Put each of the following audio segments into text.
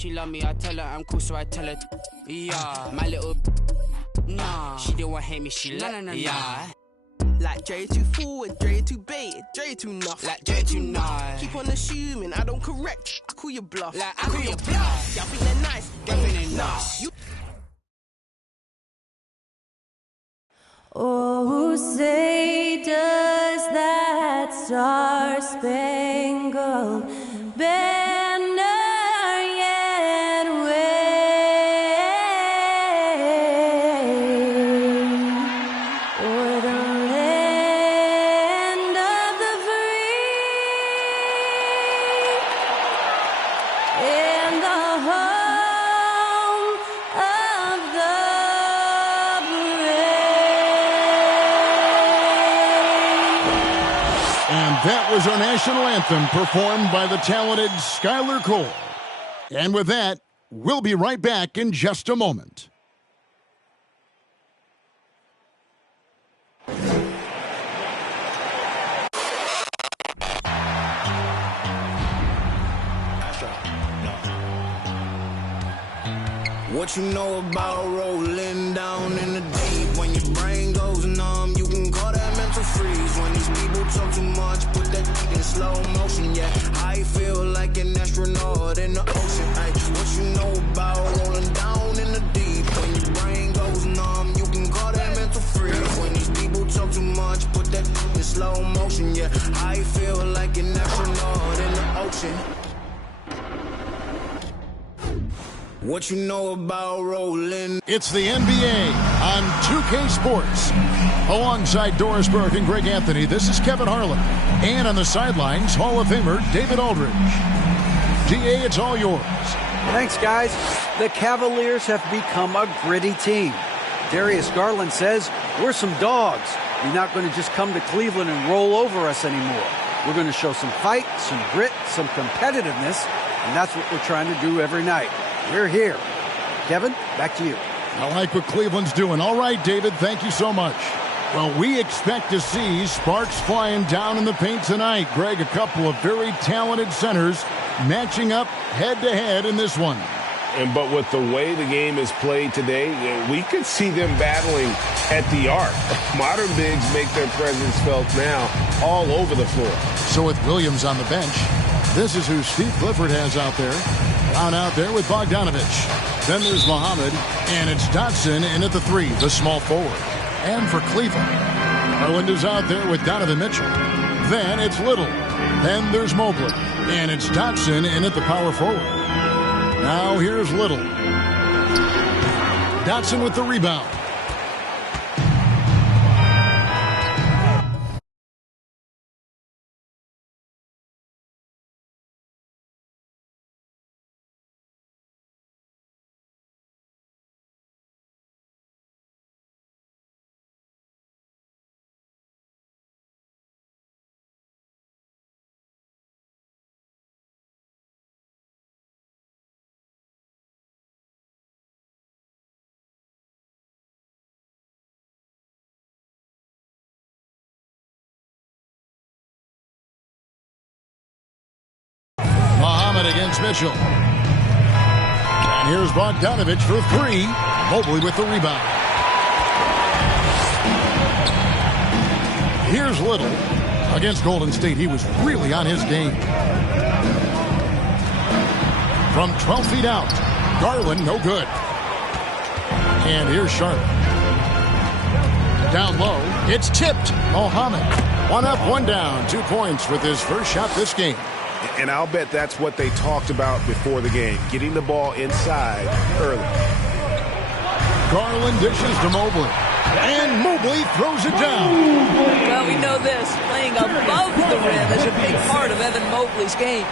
She love me, I tell her I'm cool, so I tell her, yeah. My little, nah. She didn't want to hate me, she like, yeah. Like Dre too forward, Dre too baited, Dre too nuff. Like Dre too nice. Keep on assuming I don't correct. I call you bluff. Like I call you bluff. Y'all think they're nice, y'all think they're nice. Oh, say does that star-spangled banner yet wave o'er the land of the free and the home of the That was our national anthem performed by the talented Skylar Cole. And with that, we'll be right back in just a moment. What you know about rolling down in the deep? When your brain goes numb, you can call that mental freeze. When these people talk too much, put that in slow motion, yeah. I feel like an astronaut in the ocean, ay. What you know about rolling down in the deep? When your brain goes numb, you can call that mental freeze. When these people talk too much, put that in slow motion, yeah. I feel like an astronaut in the ocean. What you know about rolling? It's the NBA on 2K Sports. Alongside Doris Burke and Greg Anthony, this is Kevin Harlan. And on the sidelines, Hall of Famer David Aldridge. DA, it's all yours. Thanks, guys. The Cavaliers have become a gritty team. Darius Garland says, we're some dogs. You're not going to just come to Cleveland and roll over us anymore. We're going to show some fight, some grit, some competitiveness, and that's what we're trying to do every night. We're here. Kevin, back to you. I like what Cleveland's doing. All right, David, thank you so much. Well, we expect to see sparks flying down in the paint tonight. Greg, a couple of very talented centers matching up head-to-head in this one. But with the way the game is played today, we could see them battling at the arc. Modern bigs make their presence felt now all over the floor. So with Williams on the bench, this is who Steve Clifford has out there. Down out there with Bogdanovich. Then there's Muhammad, and it's Dotson in at the three, the small forward. And for Cleveland, Garland is out there with Donovan Mitchell. Then it's Little. Then there's Mobley, and it's Dotson in at the power forward. Now here's Little. Dotson with the rebound. Against Mitchell. And here's Bogdanovich for three. Mobley with the rebound. Here's Little. Against Golden State, he was really on his game. From 12 feet out, Garland, no good. And here's Charlotte. Down low, it's tipped. Mohamed. One up, one down. 2 points with his first shot this game. And I'll bet that's what they talked about before the game, getting the ball inside early. Garland dishes to Mobley. And Mobley throws it down. Well, we know this. Playing above the rim is a big part of Evan Mobley's game.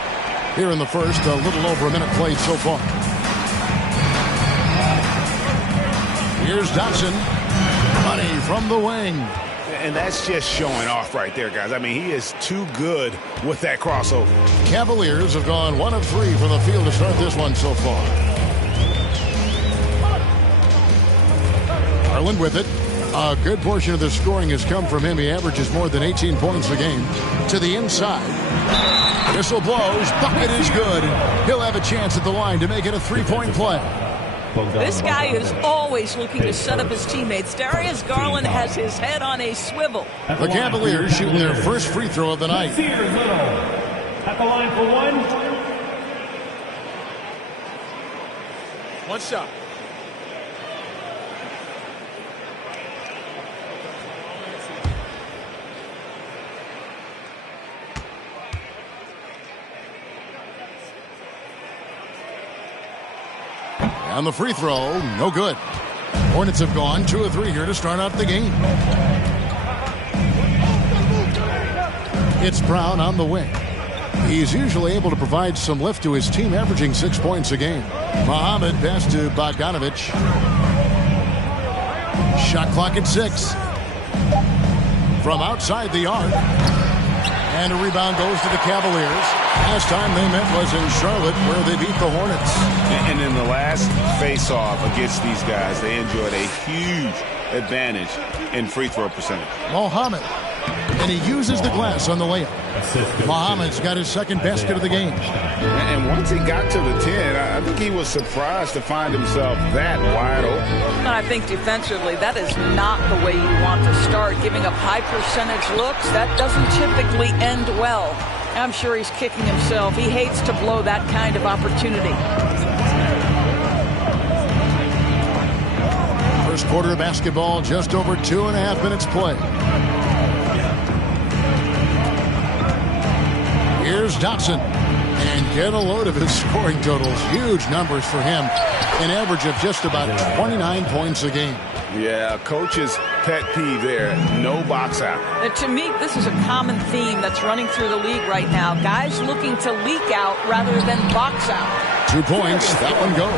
Here in the first, a little over a minute played so far. Here's Dotson. Money from the wing. And that's just showing off right there, guys. I mean, he is too good with that crossover. Cavaliers have gone 1 of 3 from the field to start this one so far. Garland with it. A good portion of the scoring has come from him. He averages more than 18 points a game. To the inside. Whistle blows. Bucket is good. He'll have a chance at the line to make it a three-point play. This guy is always looking to set up his teammates. Darius Garland has his head on a swivel. The Cavaliers shooting their first free throw of the night. At the line for one. One shot. On the free throw, no good. Hornets have gone 2 of 3 here to start out the game. It's Brown on the wing. He's usually able to provide some lift to his team, averaging 6 points a game. Muhammad pass to Bogdanovich. Shot clock at 6. From outside the arc. And a rebound goes to the Cavaliers. Last time they met was in Charlotte, where they beat the Hornets. And in the last face-off against these guys, they enjoyed a huge advantage in free throw percentage. Muhammad. And he uses the glass on the layup. Muhammad's got his second basket of the game. And once he got to the 10, I think he was surprised to find himself that wide open. And I think defensively, that is not the way you want to start. Giving up high percentage looks, that doesn't typically end well. I'm sure he's kicking himself. He hates to blow that kind of opportunity. First quarter of basketball, just over 2.5 minutes play. Here's Dotson. And get a load of his scoring totals. Huge numbers for him. An average of just about 29 points a game. Yeah, coach's pet peeve there. No box out. To me, this is a common theme that's running through the league right now. Guys looking to leak out rather than box out. 2 points. That one goes.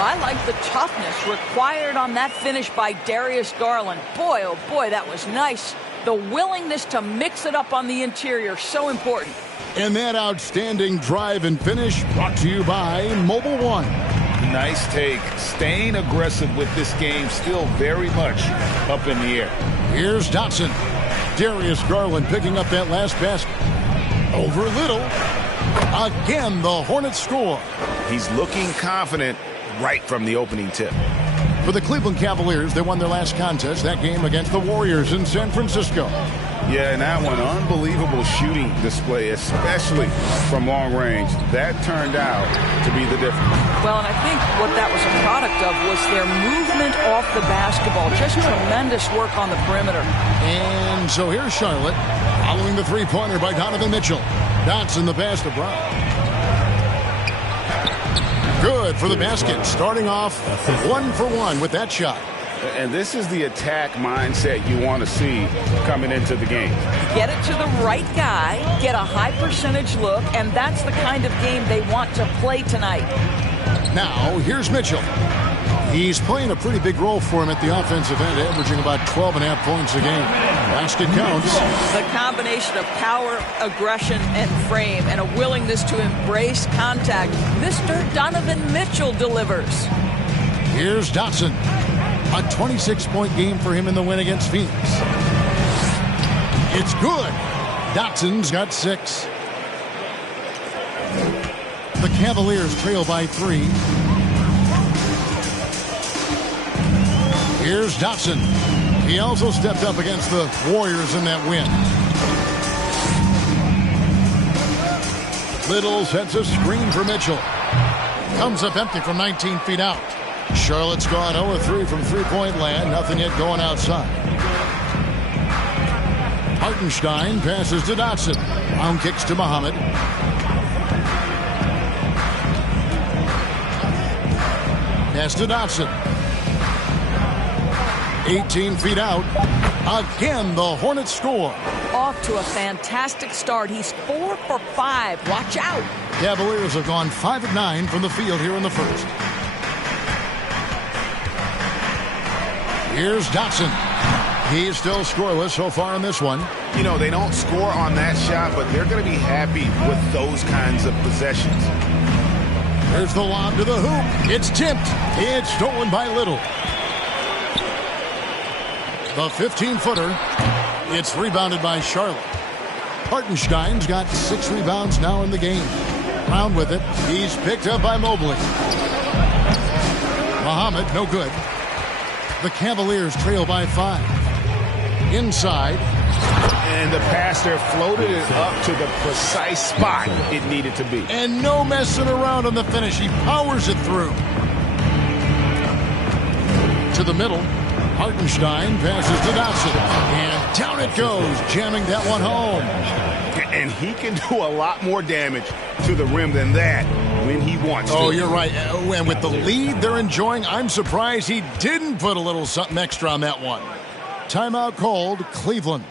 I like the toughness required on that finish by Darius Garland. Boy, oh boy, that was nice. The willingness to mix it up on the interior, so important. And that outstanding drive and finish brought to you by Mobile One. Nice take. Staying aggressive with this game, still very much up in the air. Here's Dotson. Darius Garland picking up that last basket. Over Little. Again, the Hornets score. He's looking confident right from the opening tip. For the Cleveland Cavaliers, they won their last contest, that game against the Warriors in San Francisco. Yeah, and that one, unbelievable shooting display, especially from long range. That turned out to be the difference. Well, and I think what that was a product of was their movement off the basketball. Just tremendous work on the perimeter. And so here's Charlotte, following the three-pointer by Donovan Mitchell. Dotson the pass to Brown. Good for the basket, starting off 1 for 1 with that shot. And this is the attack mindset you want to see coming into the game. Get it to the right guy, get a high percentage look, and that's the kind of game they want to play tonight. Now, here's Mitchell. He's playing a pretty big role for him at the offensive end, averaging about 12.5 points a game. Basket counts. The combination of power, aggression, and frame, and a willingness to embrace contact. Mr. Donovan Mitchell delivers. Here's Dotson. A 26-point game for him in the win against Phoenix. It's good. Dotson's got 6. The Cavaliers trail by 3. Here's Dotson. He also stepped up against the Warriors in that win. Little sets a screen for Mitchell. Comes up empty from 19 feet out. Charlotte's gone 0-3 from three-point land. Nothing yet going outside. Hartenstein passes to Dotson. Brown kicks to Muhammad. Pass to Dotson. 18 feet out. Again, the Hornets score. Off to a fantastic start. He's 4 for 5. Watch out. Cavaliers have gone 5 of 9 from the field here in the first. Here's Dotson. He's still scoreless so far in this one. You know, they don't score on that shot, but they're going to be happy with those kinds of possessions. There's the lob to the hoop. It's tipped. It's stolen by Little. The 15-footer. It's rebounded by Charlotte. Hartenstein's got 6 rebounds now in the game. Brown with it. He's picked up by Mobley. Muhammad, no good. The Cavaliers trail by 5. Inside. And the pass there floated it up to the precise spot it needed to be. And no messing around on the finish. He powers it through. To the middle. Hartenstein passes to Dotson. And down it goes, jamming that one home. And he can do a lot more damage to the rim than that when he wants to. Oh, you're right. And with the lead they're enjoying, I'm surprised he didn't put a little something extra on that one. Timeout called, Cleveland.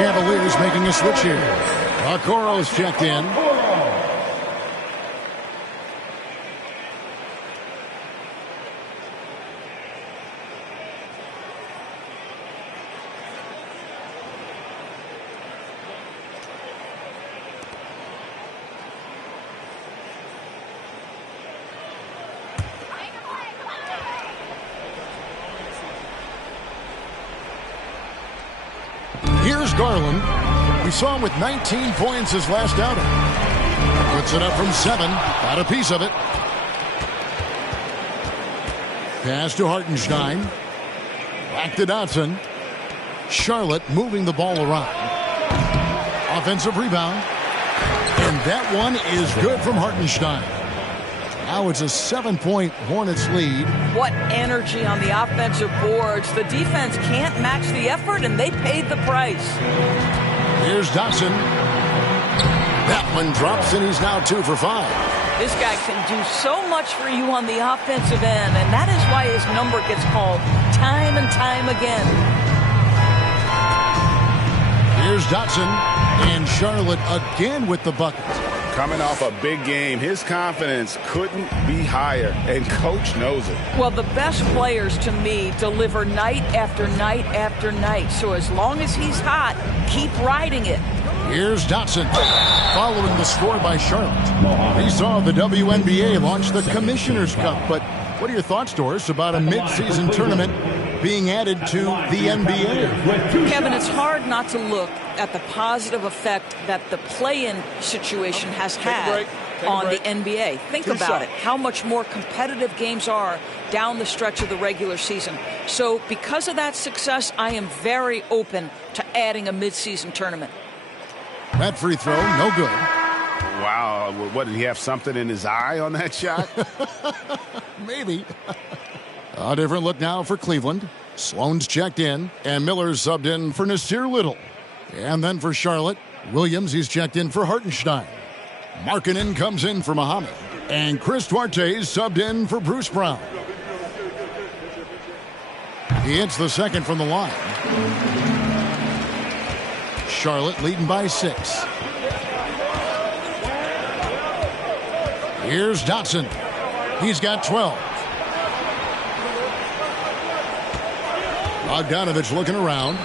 Cavaliers making a switch here. Okoro's checked in. Here's Garland. We saw him with 19 points his last outing. Puts it up from 7. Got a piece of it. Pass to Hartenstein. Back to Dotson. Charlotte moving the ball around. Offensive rebound. And that one is good from Hartenstein. Now it's a 7-point Hornets lead. What energy on the offensive boards. The defense can't match the effort, and they paid the price. Here's Dotson. That one drops, and he's now 2 for 5. This guy can do so much for you on the offensive end, and that is why his number gets called time and time again. Here's Dotson, and Charlotte again with the bucket. Coming off a big game, his confidence couldn't be higher, and Coach knows it. Well, the best players, to me, deliver night after night after night. So as long as he's hot, keep riding it. Here's Dotson, following the score by Charlotte. He saw the WNBA launch the Commissioner's Cup, but what are your thoughts, Doris, about a mid-season tournament being added to the NBA? Kevin, it's hard not to look at the positive effect that the play-in situation has had on the NBA. Think about it, how much more competitive games are down the stretch of the regular season. So because of that success, I am very open to adding a mid-season tournament. That free throw, no good. Wow, what, did he have something in his eye on that shot? Maybe. A different look now for Cleveland. Sloan's checked in, and Miller's subbed in for Nasir Little. And then for Charlotte, Williams, he's checked in for Hartenstein. Markkanen comes in for Muhammad. And Chris Duarte subbed in for Bruce Brown. He hits the second from the line. Charlotte leading by 6. Here's Dotson. He's got 12. Bogdanovich looking around.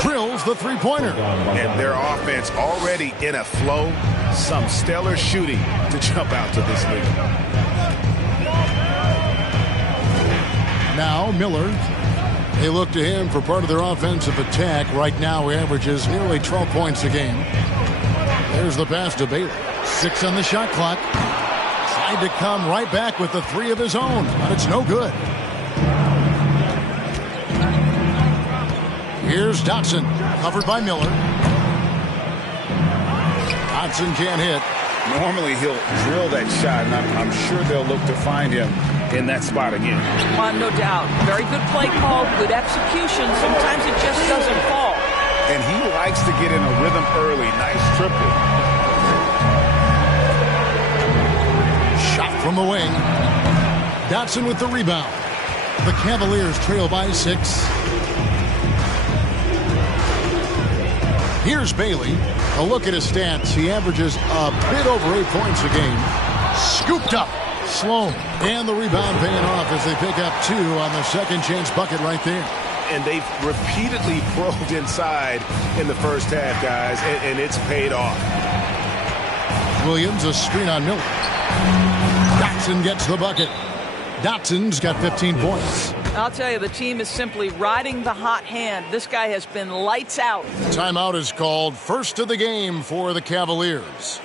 Drills the three-pointer. And their offense already in a flow. Some stellar shooting to jump out to this lead. Now Miller. They look to him for part of their offensive attack. Right now he averages nearly 12 points a game. There's the pass to Bailey. 6 on the shot clock. Tried to come right back with the 3 of his own, but it's no good. Here's Dotson, covered by Miller. Dotson can't hit. Normally he'll drill that shot, and I'm sure they'll look to find him in that spot again. No doubt. Very good play call, good execution. Sometimes it just doesn't fall. And he likes to get in a rhythm early. Nice triple. Shot from the wing. Dotson with the rebound. The Cavaliers trail by 6. Here's Bailey. A look at his stats. He averages a bit over 8 points a game. Scooped up. Sloan. And the rebound paying off as they pick up 2 on the second chance bucket right there. And they've repeatedly probed inside in the first half, guys, and it's paid off. Williams, a screen on Miller. Dotson gets the bucket. Dotson's got 15 points. I'll tell you, the team is simply riding the hot hand. This guy has been lights out. Timeout is called. First of the game for the Cavaliers.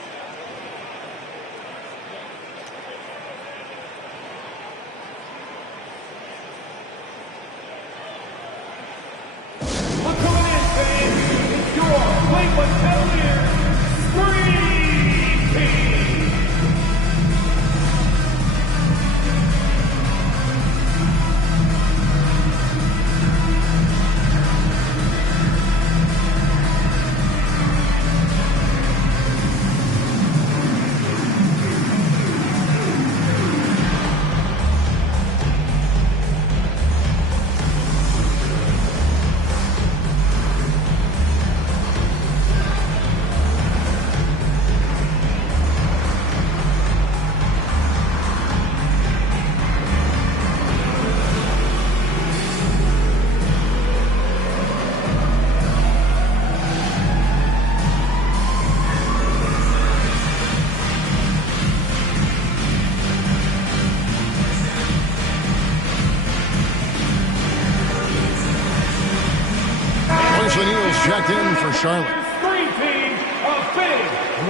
Checked in for Charlotte. Green team, a big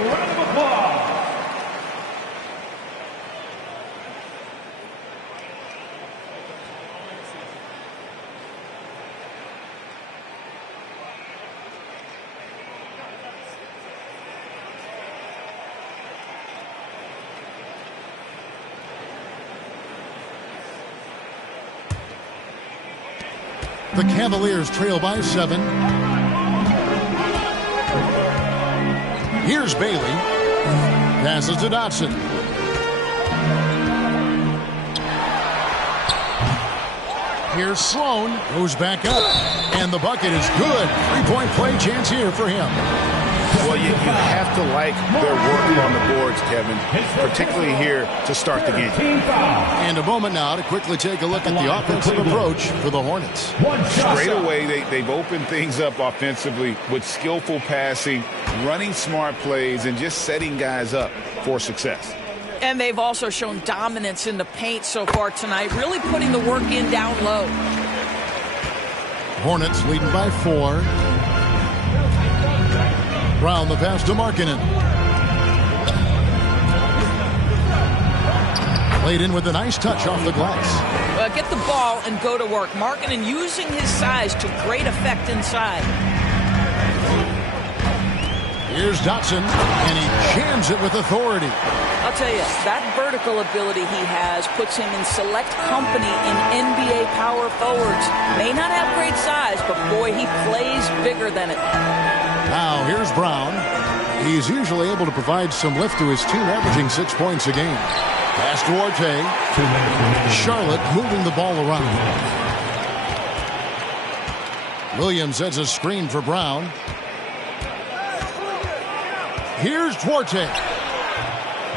round of applause. The Cavaliers trail by 7. Here's Bailey. Passes to Dotson. Here's Sloan. Goes back up. And the bucket is good. 3-point play chance here for him. Well, you have to like their work on the boards, Kevin, particularly here to start the game. And a moment now to quickly take a look at the offensive approach for the Hornets. Straight away, they've opened things up offensively with skillful passing, running smart plays, and just setting guys up for success. And they've also shown dominance in the paint so far tonight, really putting the work in down low. Hornets leading by 4. Brown the pass to Markkanen. Played in with a nice touch off the glass. Get the ball and go to work. Markkanen using his size to great effect inside. Here's Dotson, and he jams it with authority. I'll tell you, that vertical ability he has puts him in select company in NBA power forwards. May not have great size, but boy, he plays bigger than it. Now here's Brown. He's usually able to provide some lift to his team, averaging 6 points a game. Pass to Duarte. Charlotte moving the ball around. Williams sets a screen for Brown. Here's Duarte.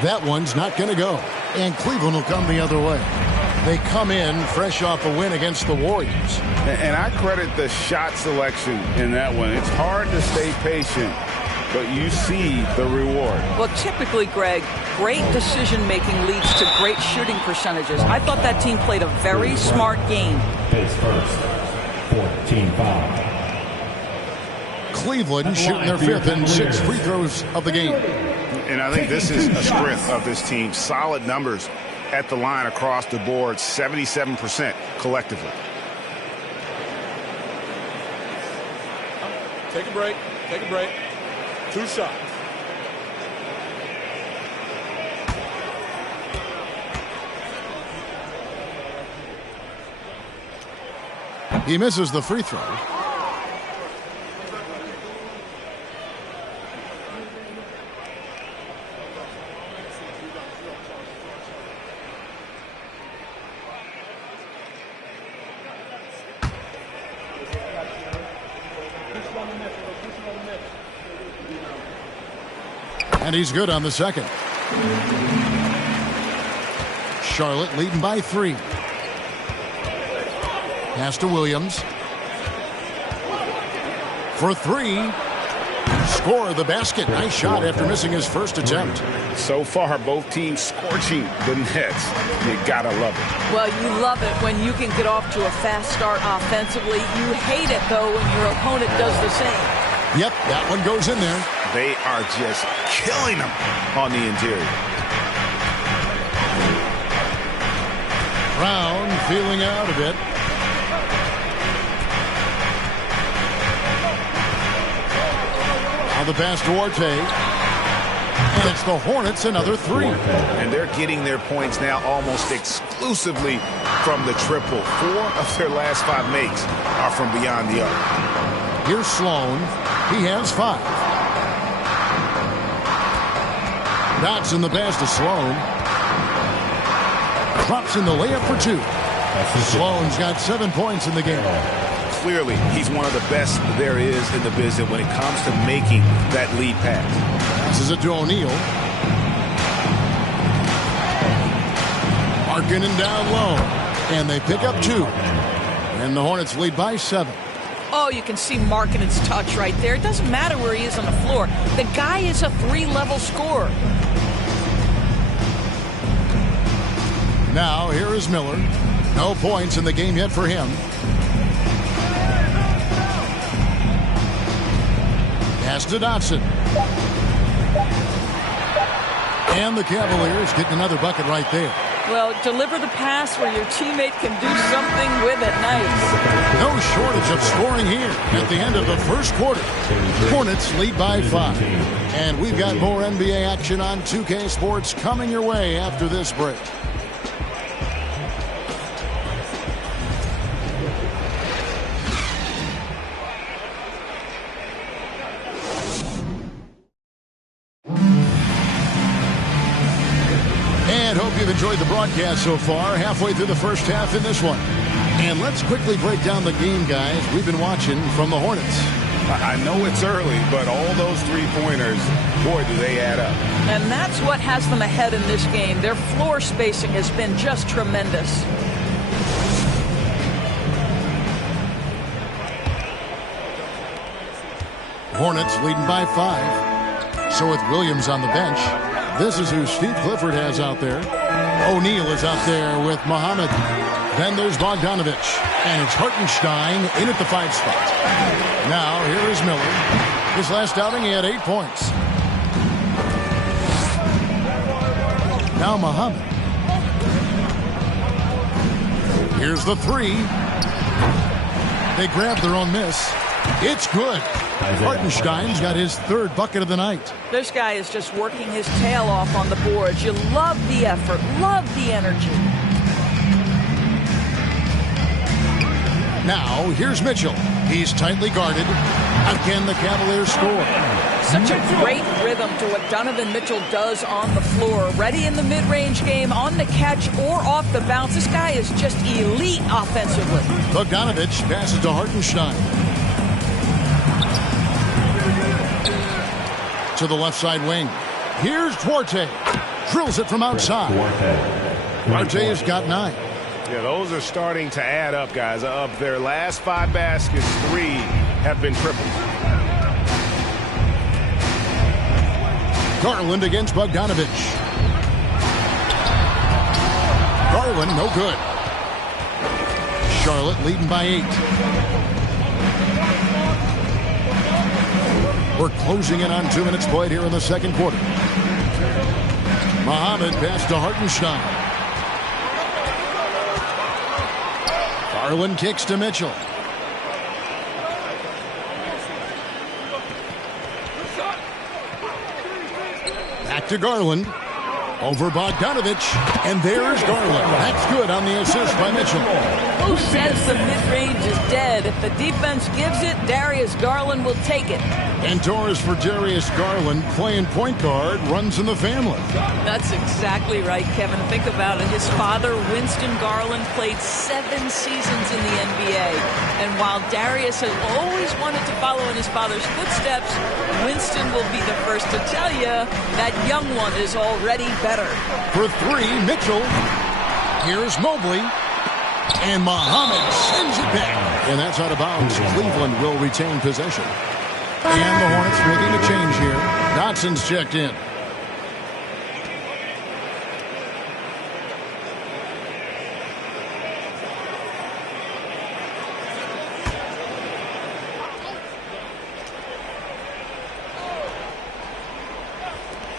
That one's not going to go. And Cleveland will come the other way. They come in fresh off a win against the Warriors. And I credit the shot selection in that one. It's hard to stay patient, but you see the reward. Well, typically, Greg, great decision-making leads to great shooting percentages. I thought that team played a very smart game. Pace first. 14 foul. Cleveland shooting their 5th and 6th free throws of the game. And I think this is a strength of this team. Solid numbers at the line across the board, 77% collectively. Take a break. Take a break. 2 shots. He misses the free throw. And he's good on the second. Charlotte leading by 3. Pass to Williams. For 3. Score the basket. Nice shot after missing his first attempt. So far, both teams scorching the Nets. You gotta love it. Well, you love it when you can get off to a fast start offensively. You hate it, though, when your opponent does the same. Yep, that one goes in there. They are just killing them on the interior. Brown feeling out a bit. Now the pass to Duarte. And it's the Hornets another 3. And they're getting their points now almost exclusively from the triple. 4 of their last 5 makes are from beyond the arc. Here's Sloan. He has 5. Dotson the pass to Sloan. Drops in the layup for 2. Sloan's got 7 points in the game. Clearly, he's one of the best there is in the business when it comes to making that lead pass. Passes it to O'Neal. Markkanen down low. And they pick up 2. And the Hornets lead by 7. Oh, you can see Markkanen's touch right there. It doesn't matter where he is on the floor. The guy is a 3-level scorer. Now, here is Miller. No points in the game yet for him. Pass to Dotson. And the Cavaliers getting another bucket right there. Well, deliver the pass where your teammate can do something with it. Nice. No shortage of scoring here at the end of the first quarter. Hornets lead by 5. And we've got more NBA action on 2K Sports coming your way after this break. You've enjoyed the broadcast so far, halfway through the first half in this one. And let's quickly break down the game, guys, we've been watching from the Hornets. I know it's early, but all those 3-pointers, boy, do they add up. And that's what has them ahead in this game. Their floor spacing has been just tremendous. Hornets leading by 5. So with Williams on the bench, this is who Steve Clifford has out there. O'Neal is out there with Muhammad. Then there's Bogdanovich. And it's Hartenstein in at the 5 spot. Now, here is Miller. His last outing, he had 8 points. Now Muhammad. Here's the 3. They grab their own miss. It's good. Hartenstein's got his 3rd bucket of the night. This guy is just working his tail off on the boards. You love the effort, love the energy. Now, here's Mitchell. He's tightly guarded. Again, the Cavaliers score. such a great rhythm to what Donovan Mitchell does on the floor. Ready in the mid-range game, on the catch, or off the bounce. This guy is just elite offensively. Bogdanovich passes to Hartenstein. To the left side wing. Here's Duarte. Drills it from outside. Duarte has got 9. Yeah, those are starting to add up, guys. Of their last 5 baskets, 3 have been triples. Garland against Bogdanovich. Garland, no good. Charlotte leading by 8. We're closing in on 2 minutes played here in the second quarter. Muhammad pass to Hartenstein. Garland kicks to Mitchell. Back to Garland. Over Bogdanovich. And there's Garland. That's good on the assist by Mitchell. Who says the mid-range is dead? If the defense gives it, Darius Garland will take it. And Torres for Darius Garland, playing point guard, runs in the family. That's exactly right, Kevin. Think about it. His father, Winston Garland, played 7 seasons in the NBA. And while Darius has always wanted to follow in his father's footsteps, Winston will be the first to tell you that young one is already better. For 3, Mitchell. Here's Mobley. And Muhammad sends it back. And that's out of bounds. Cleveland will retain possession. And the Hornets making a change here. Dotson's checked in.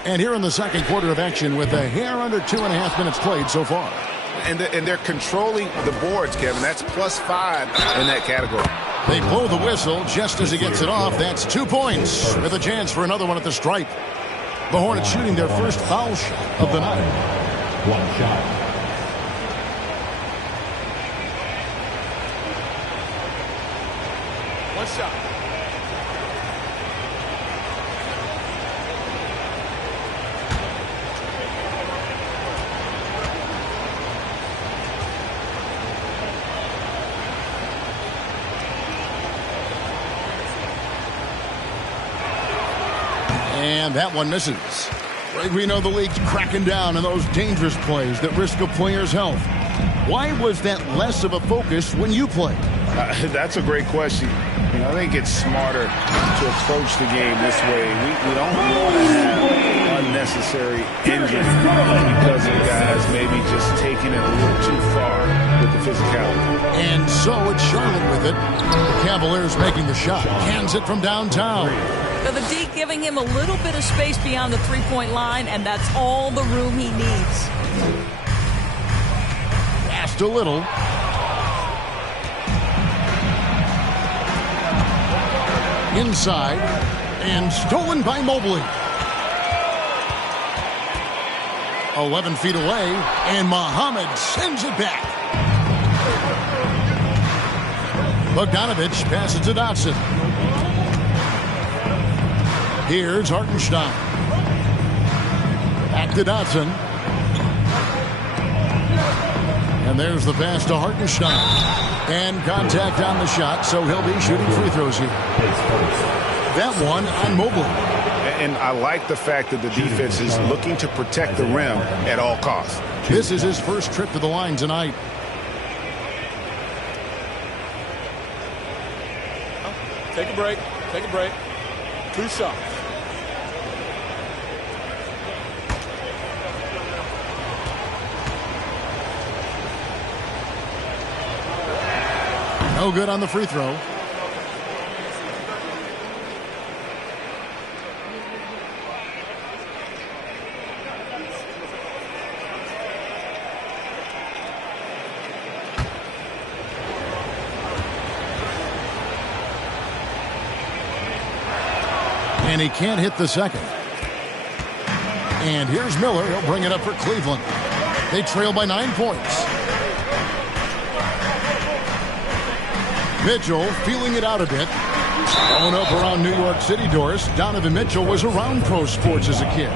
And here in the second quarter of action with a hair under 2.5 minutes played so far. And they're controlling the boards, Kevin. That's +5 in that category. They blow the whistle just as he gets it off. That's 2 points with a chance for another one at the stripe. The Hornets shooting their first foul shot of the night. 1 shot. 1 shot. And that one misses. We know the league's cracking down on those dangerous plays that risk a player's health. Why was that less of a focus when you played? That's a great question. I think it's smarter to approach the game this way. We don't want to have unnecessary injury because of guys maybe just taking it a little too far with the physicality. And so it's Charlotte with it. The Cavaliers making the shot. Cans it from downtown. So the D giving him a little bit of space beyond the three-point line, and that's all the room he needs. Passed a little. Inside. And stolen by Mobley. 11 feet away. And Muhammad sends it back. Bogdanovich passes to Dotson. Here's Hartenstein. Back to Dotson. And there's the pass to Hartenstein. And contact on the shot, so he'll be shooting free throws here. That one on Mobley. And I like the fact that the defense is looking to protect the rim at all costs. This is his first trip to the line tonight. Take a break. Take a break. 2 shots. No good on the free throw. And he can't hit the second. And here's Miller. He'll bring it up for Cleveland. They trail by 9 points. Mitchell feeling it out a bit. Growing up around New York City, Doris, Donovan Mitchell was around pro sports as a kid.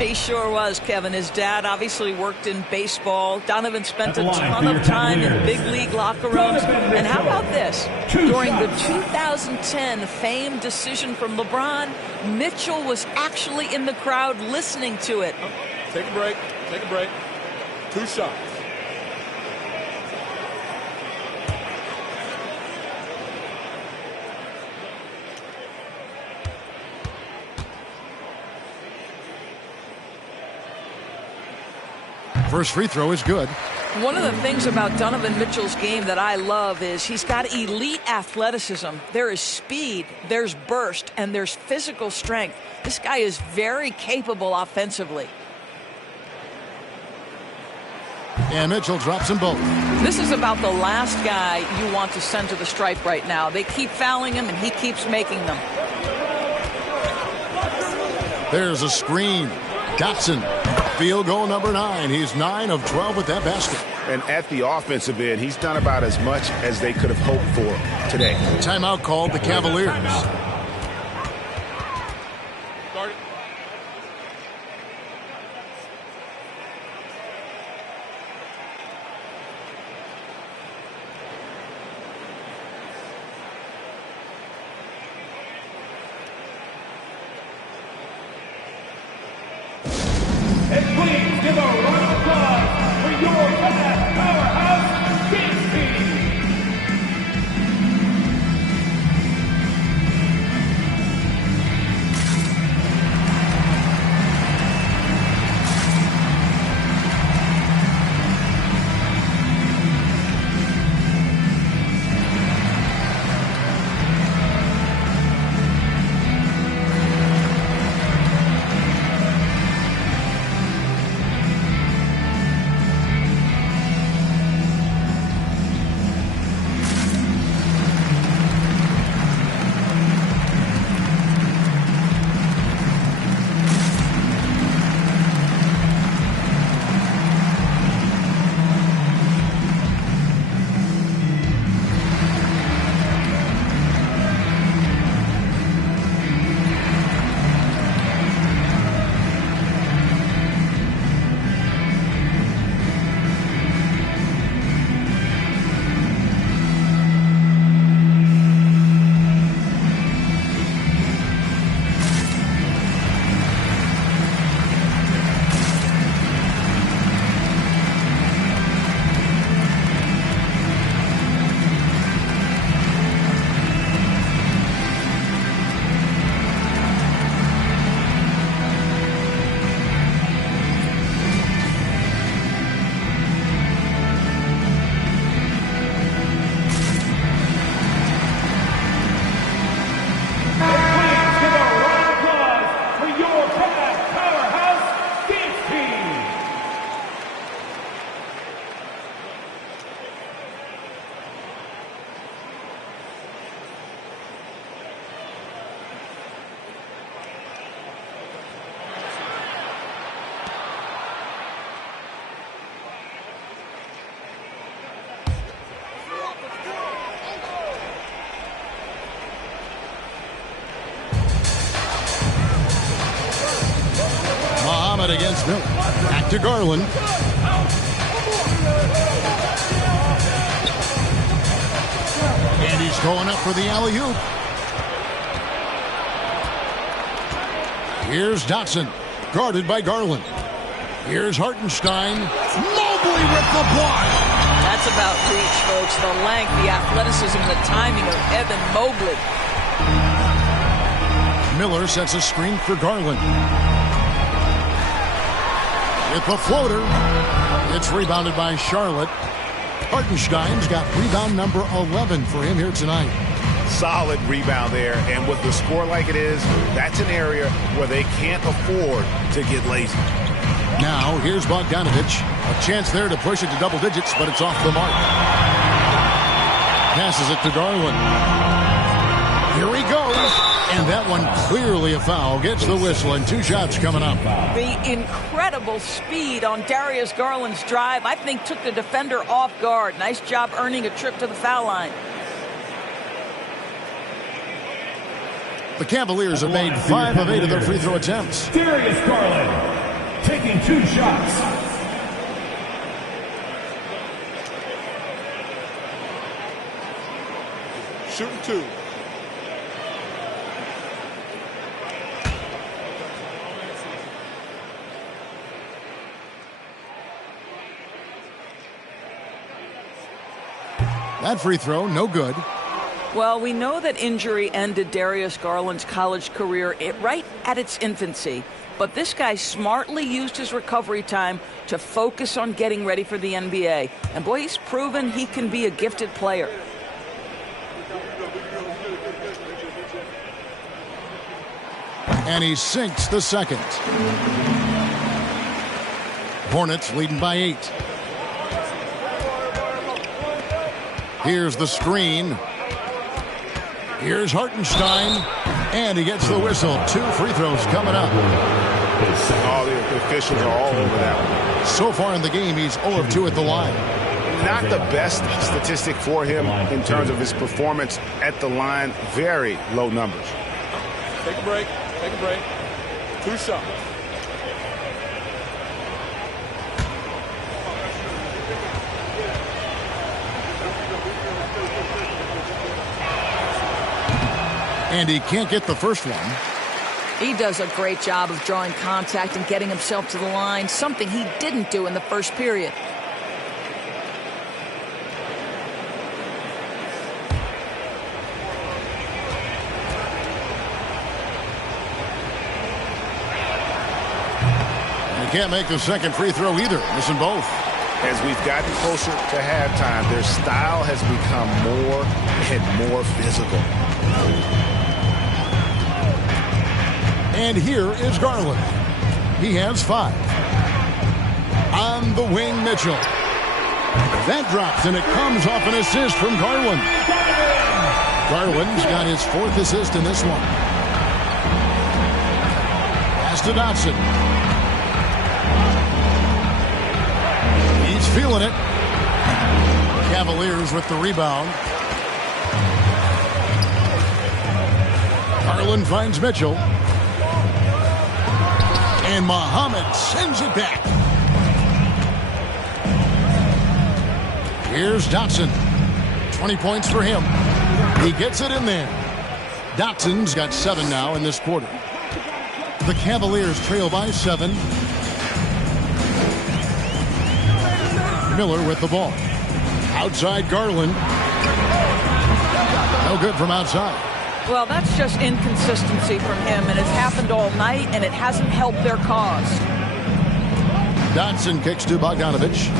He sure was, Kevin. His dad obviously worked in baseball. Donovan spent a ton of time in big league locker rooms. And how about this? During the 2010 famed decision from LeBron, Mitchell was actually in the crowd listening to it. Take a break. Take a break. 2 shots. First free throw is good. One of the things about Donovan Mitchell's game that I love is he's got elite athleticism. There is speed, there's burst, and there's physical strength. This guy is very capable offensively. And Mitchell drops them both. This is about the last guy you want to send to the stripe right now. They keep fouling him, and he keeps making them. There's a screen. Dotson, field goal number 9. He's 9 of 12 with that basket. And at the offensive end, he's done about as much as they could have hoped for today. Timeout called the Cavaliers. Start it. And please give a round of applause for your Cavs powerhouse Kings team. Against Miller. Back to Garland. And he's going up for the alley-oop. Here's Dotson, guarded by Garland. Here's Hartenstein. Mobley with the block. That's about reach, folks. The length, the athleticism, the timing of Evan Mobley. Miller sets a screen for Garland. With the floater, it's rebounded by Charlotte. Hartenstein's got rebound number 11 for him here tonight. Solid rebound there, and with the score like it is, that's an area where they can't afford to get lazy. Now, here's Bogdanovich. A chance there to push it to double digits, but it's off the mark. Passes it to Garland. Here he goes. And that one clearly a foul. Gets the whistle, and 2 shots coming up. The incredible speed on Darius Garland's drive, I think, took the defender off guard. Nice job earning a trip to the foul line. The Cavaliers have made 5 of 8 of their free throw attempts. Darius Garland taking 2 shots. Shooting 2. That free throw, no good. Well, we know that injury ended Darius Garland's college career right at its infancy. But this guy smartly used his recovery time to focus on getting ready for the NBA. And boy, he's proven he can be a gifted player. And he sinks the second. Hornets leading by 8. Here's the screen. Here's Hartenstein. And he gets the whistle. 2 free throws coming up. All the officials are all over that one. So far in the game, he's 0 of 2 at the line. Not the best statistic for him in terms of his performance at the line. Very low numbers. Take a break. Take a break. 2 shots. And he can't get the first one. He does a great job of drawing contact and getting himself to the line, something he didn't do in the first period. And he can't make the second free throw either, missing both. As we've gotten closer to halftime, their style has become more and more physical. And here is Garland. He has 5. On the wing, Mitchell. That drops, and it comes off an assist from Garland. Garland's got his 4th assist in this one. Pass to Dotson. He's feeling it. Cavaliers with the rebound. Garland finds Mitchell. And Muhammad sends it back. Here's Dotson. 20 points for him. He gets it in there. Dotson's got 7 now in this quarter. The Cavaliers trail by 7. Miller with the ball. Outside Garland. No good from outside. Well, that's just inconsistency from him, and it's happened all night, and it hasn't helped their cause. Dotson kicks to Bogdanovich.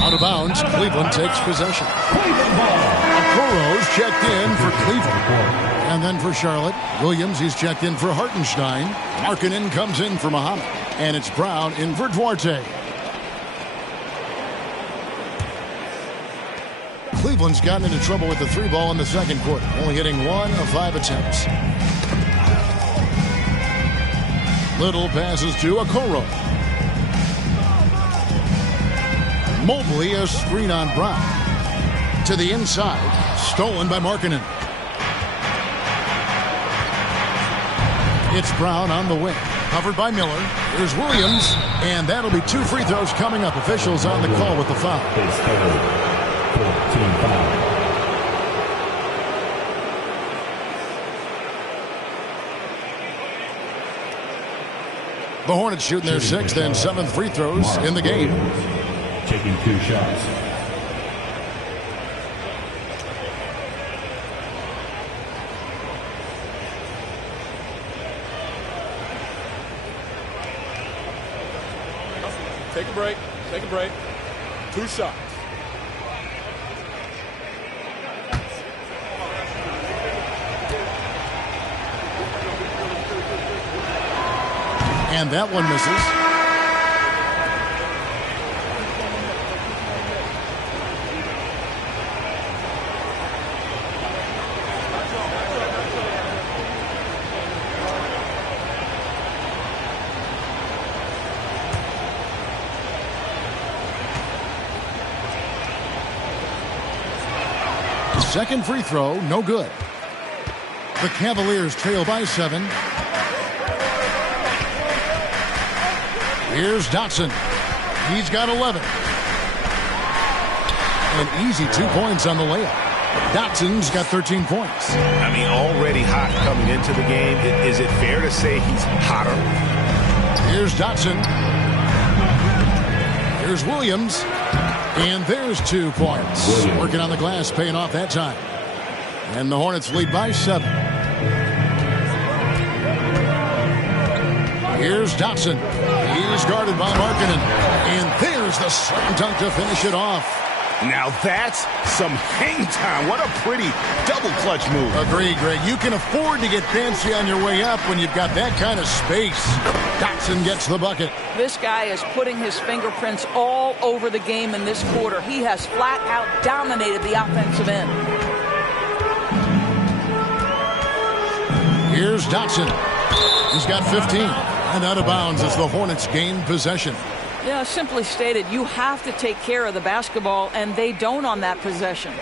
Out of bounds, Cleveland takes possession. Okoro's checked in for Cleveland. And then for Charlotte, Williams, he's checked in for Hartenstein. Markkanen comes in for Muhammad. And it's Brown in for Duarte. Cleveland's gotten into trouble with the 3 ball in the second quarter, only hitting 1 of 5 attempts. Little passes to Okoro. Mobley, a screen on Brown. To the inside, stolen by Markkanen. It's Brown on the wing, covered by Miller. Here's Williams, and that'll be 2 free throws coming up. Officials on the call with the foul. 14 foul. The Hornets shooting their 6th and 7th free throws in the game. Taking 2 shots. Take a break. Take a break. 2 shots. And that one misses. Second free throw, no good. The Cavaliers trail by 7. Here's Dotson. He's got 11. An easy 2 points on the layup. Dotson's got 13 points. I mean, already hot coming into the game. Is it fair to say he's hotter? Here's Dotson. Here's Williams. And there's 2 points. Working on the glass, paying off that time. And the Hornets lead by 7. Here's Dotson. He's guarded by Markkanen. And there's the slam dunk to finish it off. Now that's some hang time. What a pretty double clutch move. Agreed, Greg. You can afford to get fancy on your way up when you've got that kind of space. Dotson gets the bucket. This guy is putting his fingerprints all over the game in this quarter. He has flat out dominated the offensive end. Here's Dotson. He's got 15. And out of bounds as the Hornets gain possession. Yeah, simply stated, you have to take care of the basketball, and they don't on that possession.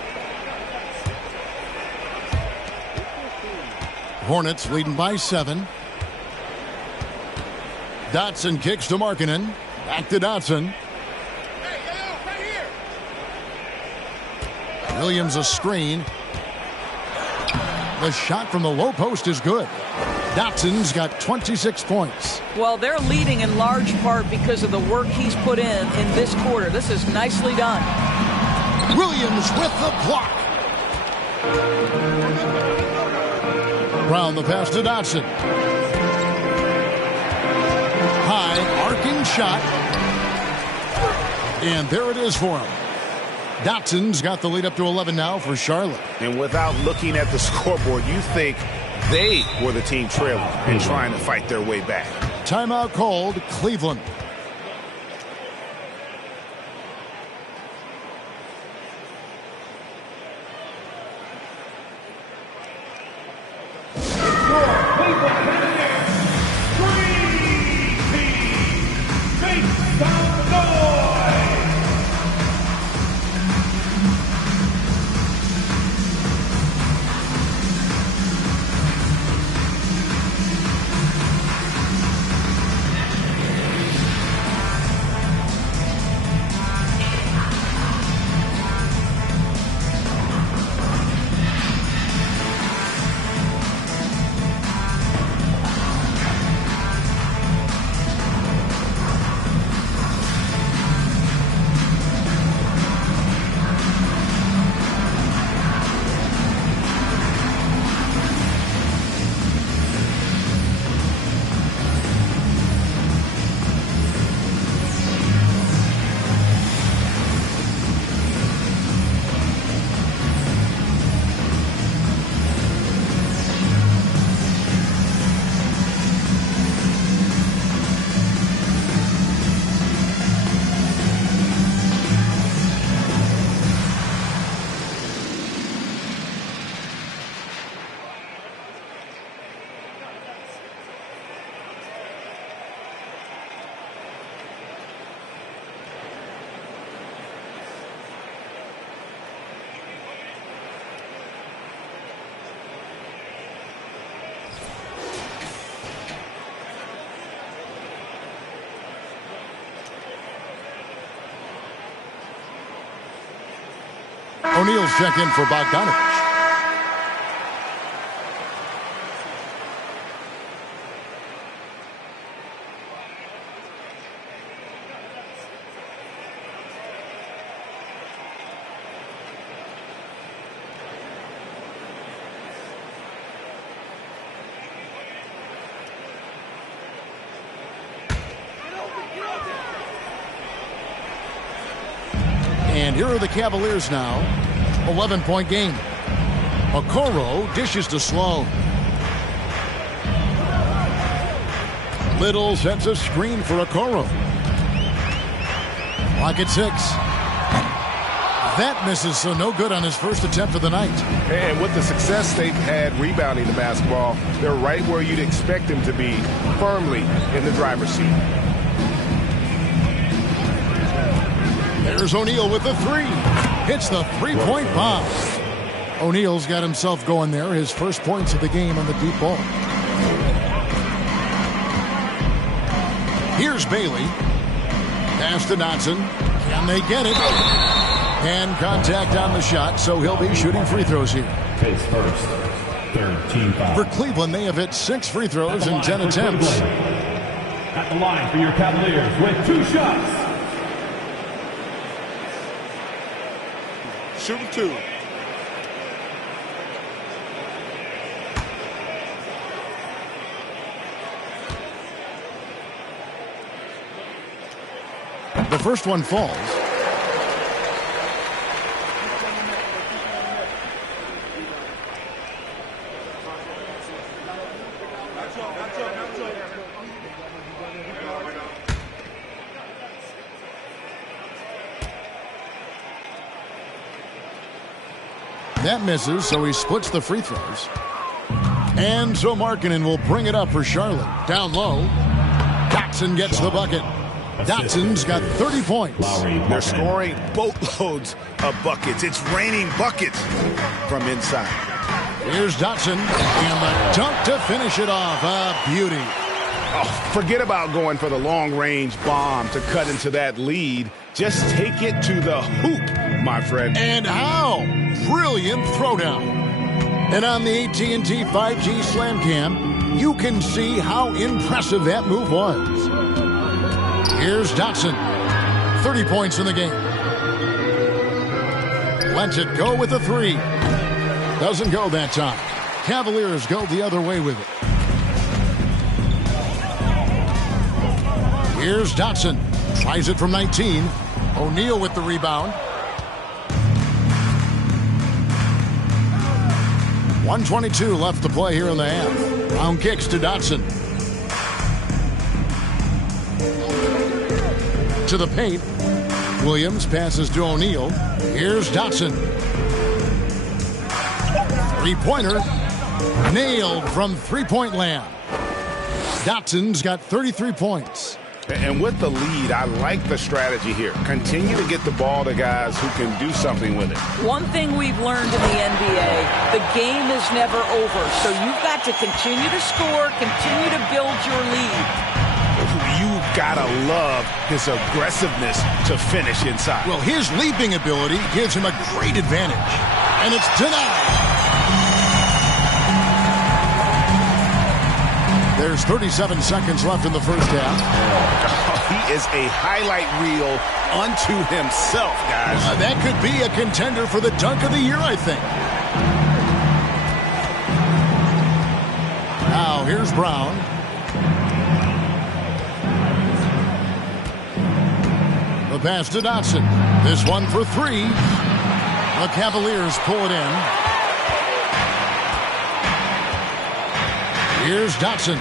Hornets leading by 7. Dotson kicks to Markkanen. Back to Dotson. Williams a screen. The shot from the low post is good. Dotson's got 26 points. Well, they're leading in large part because of the work he's put in this quarter. This is nicely done. Williams with the block. Brown the pass to Dotson. High arcing shot. And there it is for him. Dotson's got the lead up to 11 now for Charlotte. And without looking at the scoreboard, you think they were the team trailing and trying to fight their way back. Timeout called, Cleveland. O'Neal's check in for Bogdanovich. And here are the Cavaliers now. 11-point game. Okoro dishes to Sloan. Little sets a screen for Okoro. Clock at 6. That misses, so no good on his first attempt of the night. And with the success they've had rebounding the basketball, they're right where you'd expect them to be, firmly in the driver's seat. There's O'Neal with the 3. Hits the three-point bomb. O'Neal's got himself going there. His first points of the game on the deep ball. Here's Bailey. Pass to Dotson. Can they get it? And contact on the shot, so he'll be shooting free throws here. Face first. Third team foul. For Cleveland, they have hit 6 free throws in 10 attempts. At the line for your Cavaliers with 2 shots. Shooting 2. The first one falls. That misses, so he splits the free throws. And so Markkanen will bring it up for Charlotte. Down low. Dotson gets the bucket. Dotson's got 30 points. They're scoring boatloads of buckets. It's raining buckets from inside. Here's Dotson, and the dunk to finish it off. A beauty. Oh, forget about going for the long-range bomb to cut into that lead. Just take it to the hoop, my friend. And how? Brilliant throwdown. And on the AT&T 5G Slam Cam, you can see how impressive that move was. Here's Dotson. 30 points in the game. Lets it go with a 3. Doesn't go that time. Cavaliers go the other way with it. Here's Dotson. Tries it from 19. O'Neal with the rebound. 1:22 left to play here in the half. Brown kicks to Dotson. To the paint. Williams passes to O'Neal. Here's Dotson. Three-pointer. Nailed from three-point land. Dotson's got 33 points. And with the lead, I like the strategy here. Continue to get the ball to guys who can do something with it. One thing we've learned in the NBA, the game is never over. So you've got to continue to score, continue to build your lead. You gotta love his aggressiveness to finish inside. Well, his leaping ability gives him a great advantage. And it's denied. There's 37 seconds left in the first half. Oh, he is a highlight reel unto himself, guys. That could be a contender for the dunk of the year, I think. Now, here's Brown. The pass to Dotson. This one for 3. The Cavaliers pull it in. Here's Dotson.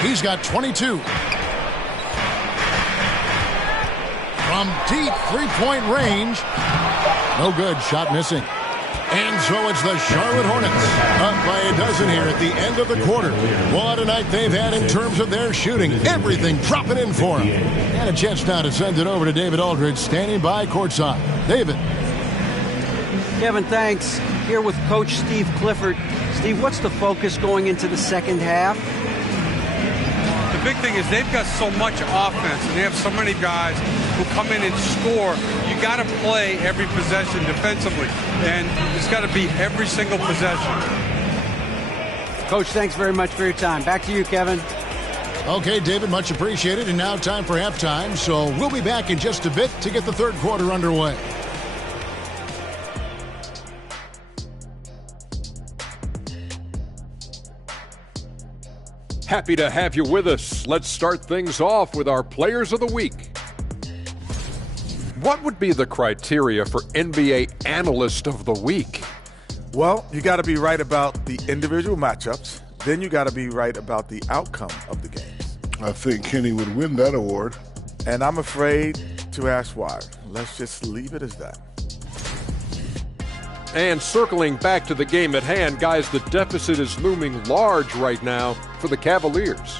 He's got 22. From deep three-point range. No good. Shot missing. And so it's the Charlotte Hornets up by a dozen here at the end of the quarter. What a night they've had in terms of their shooting. Everything dropping in for them. And a chance now to send it over to David Aldridge, standing by courtside. David. Kevin, thanks. Here with Coach Steve Clifford. Steve, what's the focus going into the second half? The big thing is they've got so much offense, and they have so many guys who come in and score. You got to play every possession defensively, and it's got to be every single possession. Coach, thanks very much for your time. Back to you, Kevin. Okay, David, much appreciated. And now time for halftime, so we'll be back in just a bit to get the third quarter underway. Happy to have you with us. Let's start things off with our Players of the Week. What would be the criteria for NBA Analyst of the Week? Well, you got to be right about the individual matchups. Then you got to be right about the outcome of the games. I think Kenny would win that award. And I'm afraid to ask why. Let's just leave it as that. And circling back to the game at hand, guys, the deficit is looming large right now for the Cavaliers.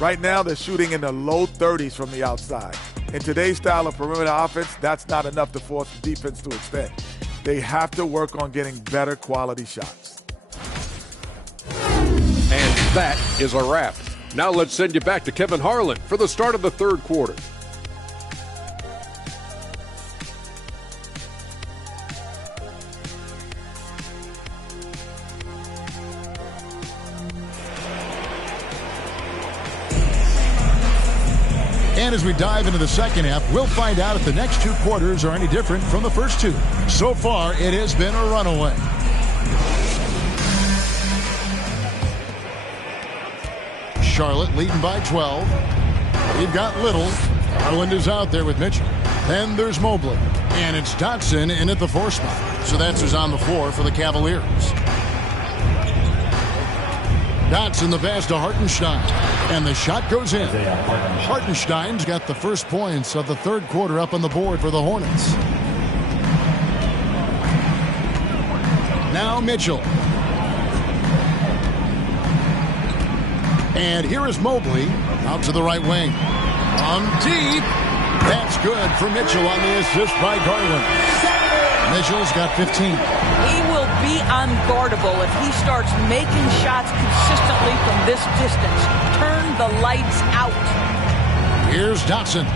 Right now, they're shooting in the low 30s from the outside. In today's style of perimeter offense, that's not enough to force the defense to extend. They have to work on getting better quality shots. And that is a wrap. Now let's send you back to Kevin Harlan for the start of the third quarter. And as we dive into the second half, we'll find out if the next two quarters are any different from the first two. So far, it has been a runaway. Charlotte leading by 12. We've got Little. Garland is out there with Mitchell. Then there's Mobley. And it's Dotson in at the 4 spot. So that's who's on the floor for the Cavaliers. Dotson the pass to Hartenstein. And the shot goes in. Hartenstein's got the first points of the third quarter up on the board for the Hornets. Now Mitchell. And here is Mobley out to the right wing. On deep. That's good for Mitchell on the assist by Garland. Mitchell's got 15. He will be unguardable if he starts making shots consistently from this distance. Turn the lights out. Here's Dotson.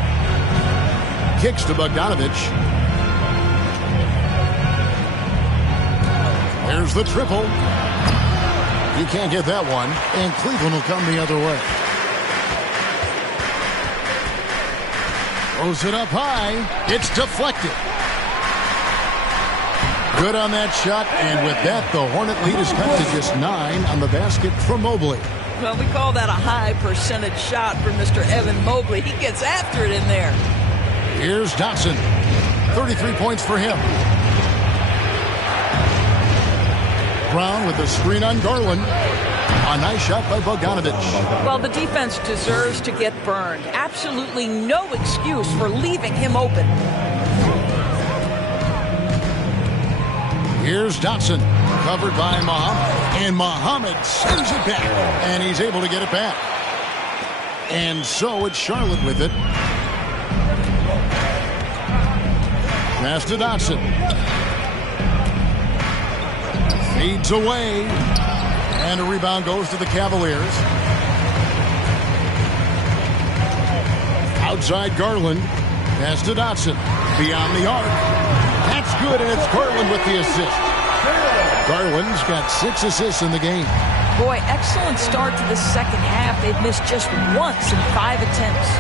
Kicks to Bogdanovich. There's the triple. You can't get that one, and Cleveland will come the other way. Throws it up high. It's deflected. Good on that shot, and with that, the Hornet lead is cut to just 9 on the basket from Mobley. Well, we call that a high percentage shot for Mr. Evan Mobley. He gets after it in there. Here's Dotson. 33 points for him. Brown with the screen on Garland. A nice shot by Bogdanovich. Well, the defense deserves to get burned. Absolutely no excuse for leaving him open. Here's Dotson, covered by Muhammad. And Muhammad sends it back. And he's able to get it back. And so it's Charlotte with it. Pass to Dotson. Feeds away. And a rebound goes to the Cavaliers. Outside Garland. Pass to Dotson. Beyond the arc. That's good, and it's Garland with the assist. Garland's got 6 assists in the game. Boy, excellent start to the second half. They've missed just once in 5 attempts.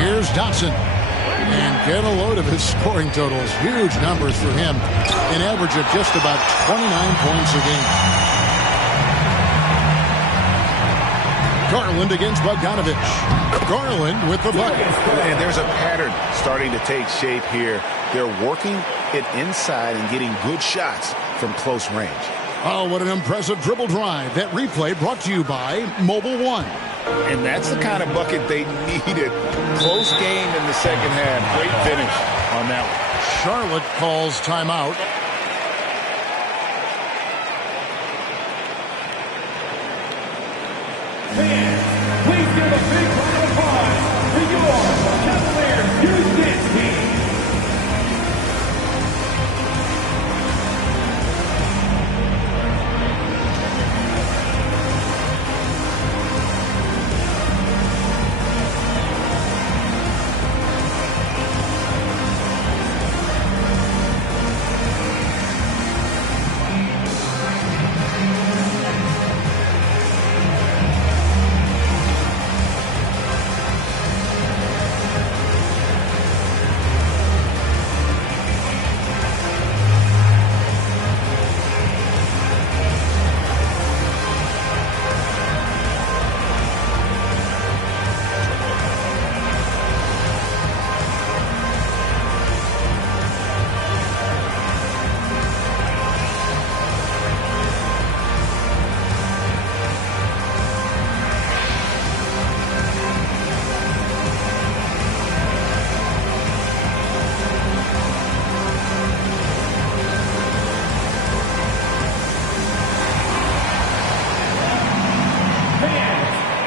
Here's Dotson. And get a load of his scoring totals. Huge numbers for him. An average of just about 29 points a game. Garland against Bogdanovich. Garland with the bucket. And there's a pattern starting to take shape here. They're working it inside and getting good shots from close range. Oh, what an impressive dribble drive. That replay brought to you by Mobile One. And that's the kind of bucket they needed. Close game in the second half. Great finish on that one. Charlotte calls timeout. Fans, please give a big round of applause for your Cavaliers Houston team.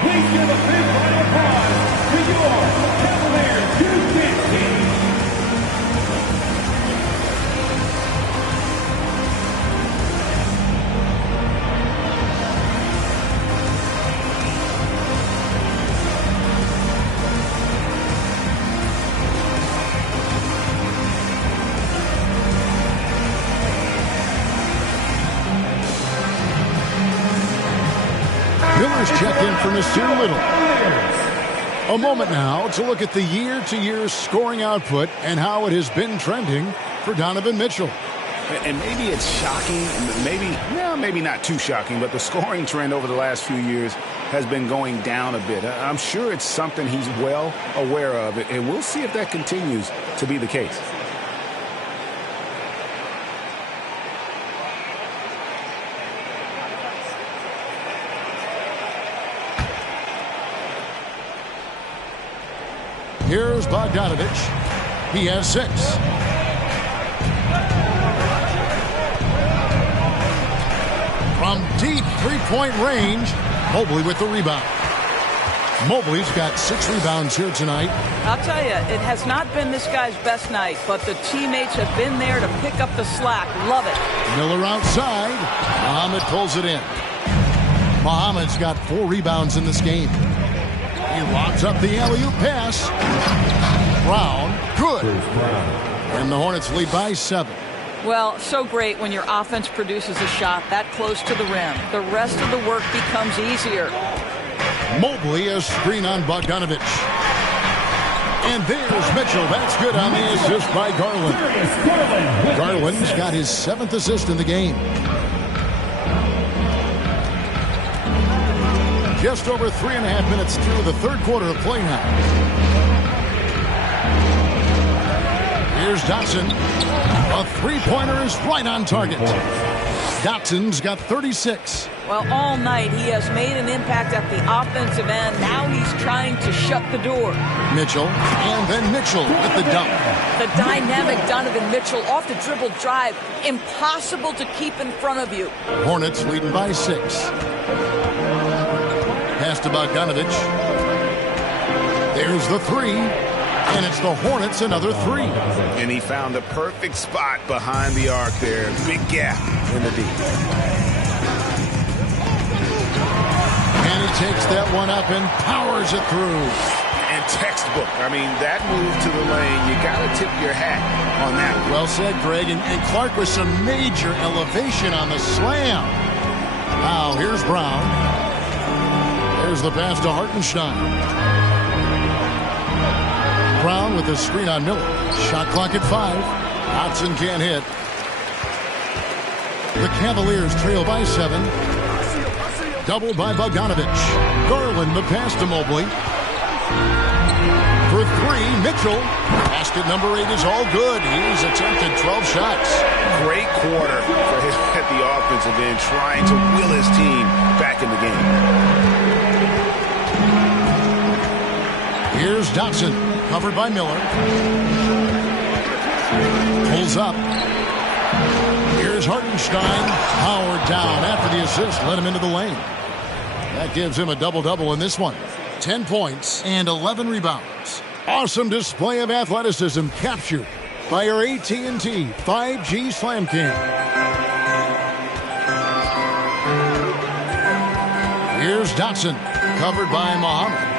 Please give a big round of applause to your Cavaliers Houston team. checked in for Nasir Little. A moment now to look at the year-to-year scoring output and how it has been trending for Donovan Mitchell. And maybe it's shocking, maybe not too shocking, but the scoring trend over the last few years has been going down a bit. I'm sure it's something he's well aware of, and we'll see if that continues to be the case. Here's Bogdanovich. He has 6. From deep three-point range, Mobley with the rebound. Mobley's got 6 rebounds here tonight. I'll tell you, it has not been this guy's best night, but the teammates have been there to pick up the slack. Love it. Miller outside. Muhammad pulls it in. Muhammad's got 4 rebounds in this game. He lobs up the alley-oop pass. Brown, good. And the Hornets lead by 7. Well, so great when your offense produces a shot that close to the rim. The rest of the work becomes easier. Mobley a screen on Bogdanovich. And there's Mitchell. That's good on the assist by Garland. Garland's got his 7th assist in the game. Just over 3.5 minutes through the third quarter of play now. Here's Dotson. A three-pointer is right on target. Dotson's got 36. Well, all night he has made an impact at the offensive end. Now he's trying to shut the door. Mitchell, and then Mitchell with the dunk. The dynamic Donovan Mitchell off the dribble drive. Impossible to keep in front of you. Hornets leading by 6. Pass to Bogdanovich. There's the 3. And it's the Hornets another 3. And he found the perfect spot behind the arc there. Big gap in the D. And he takes that one up and powers it through. And textbook. I mean, that move to the lane, you got to tip your hat on that. Well said, Greg. And Clark with some major elevation on the slam. Now, here's Brown. There's the pass to Hartenstein. Brown with the screen on Miller. Shot clock at 5. Dotson can't hit. The Cavaliers trail by 7. Doubled by Bogdanovich. Garland the pass to Mobley. For 3, Mitchell. Basket number 8 is all good. He's attempted 12 shots. Great quarter for him at the offensive end, trying to will his team back in the game. Here's Dotson. Covered by Miller. Pulls up. Here's Hartenstein. Powered down after the assist. Let him into the lane. That gives him a double-double in this one. 10 points and 11 rebounds. Awesome display of athleticism captured by our AT&T 5G Slam Cam. Here's Dotson. Covered by Muhammad.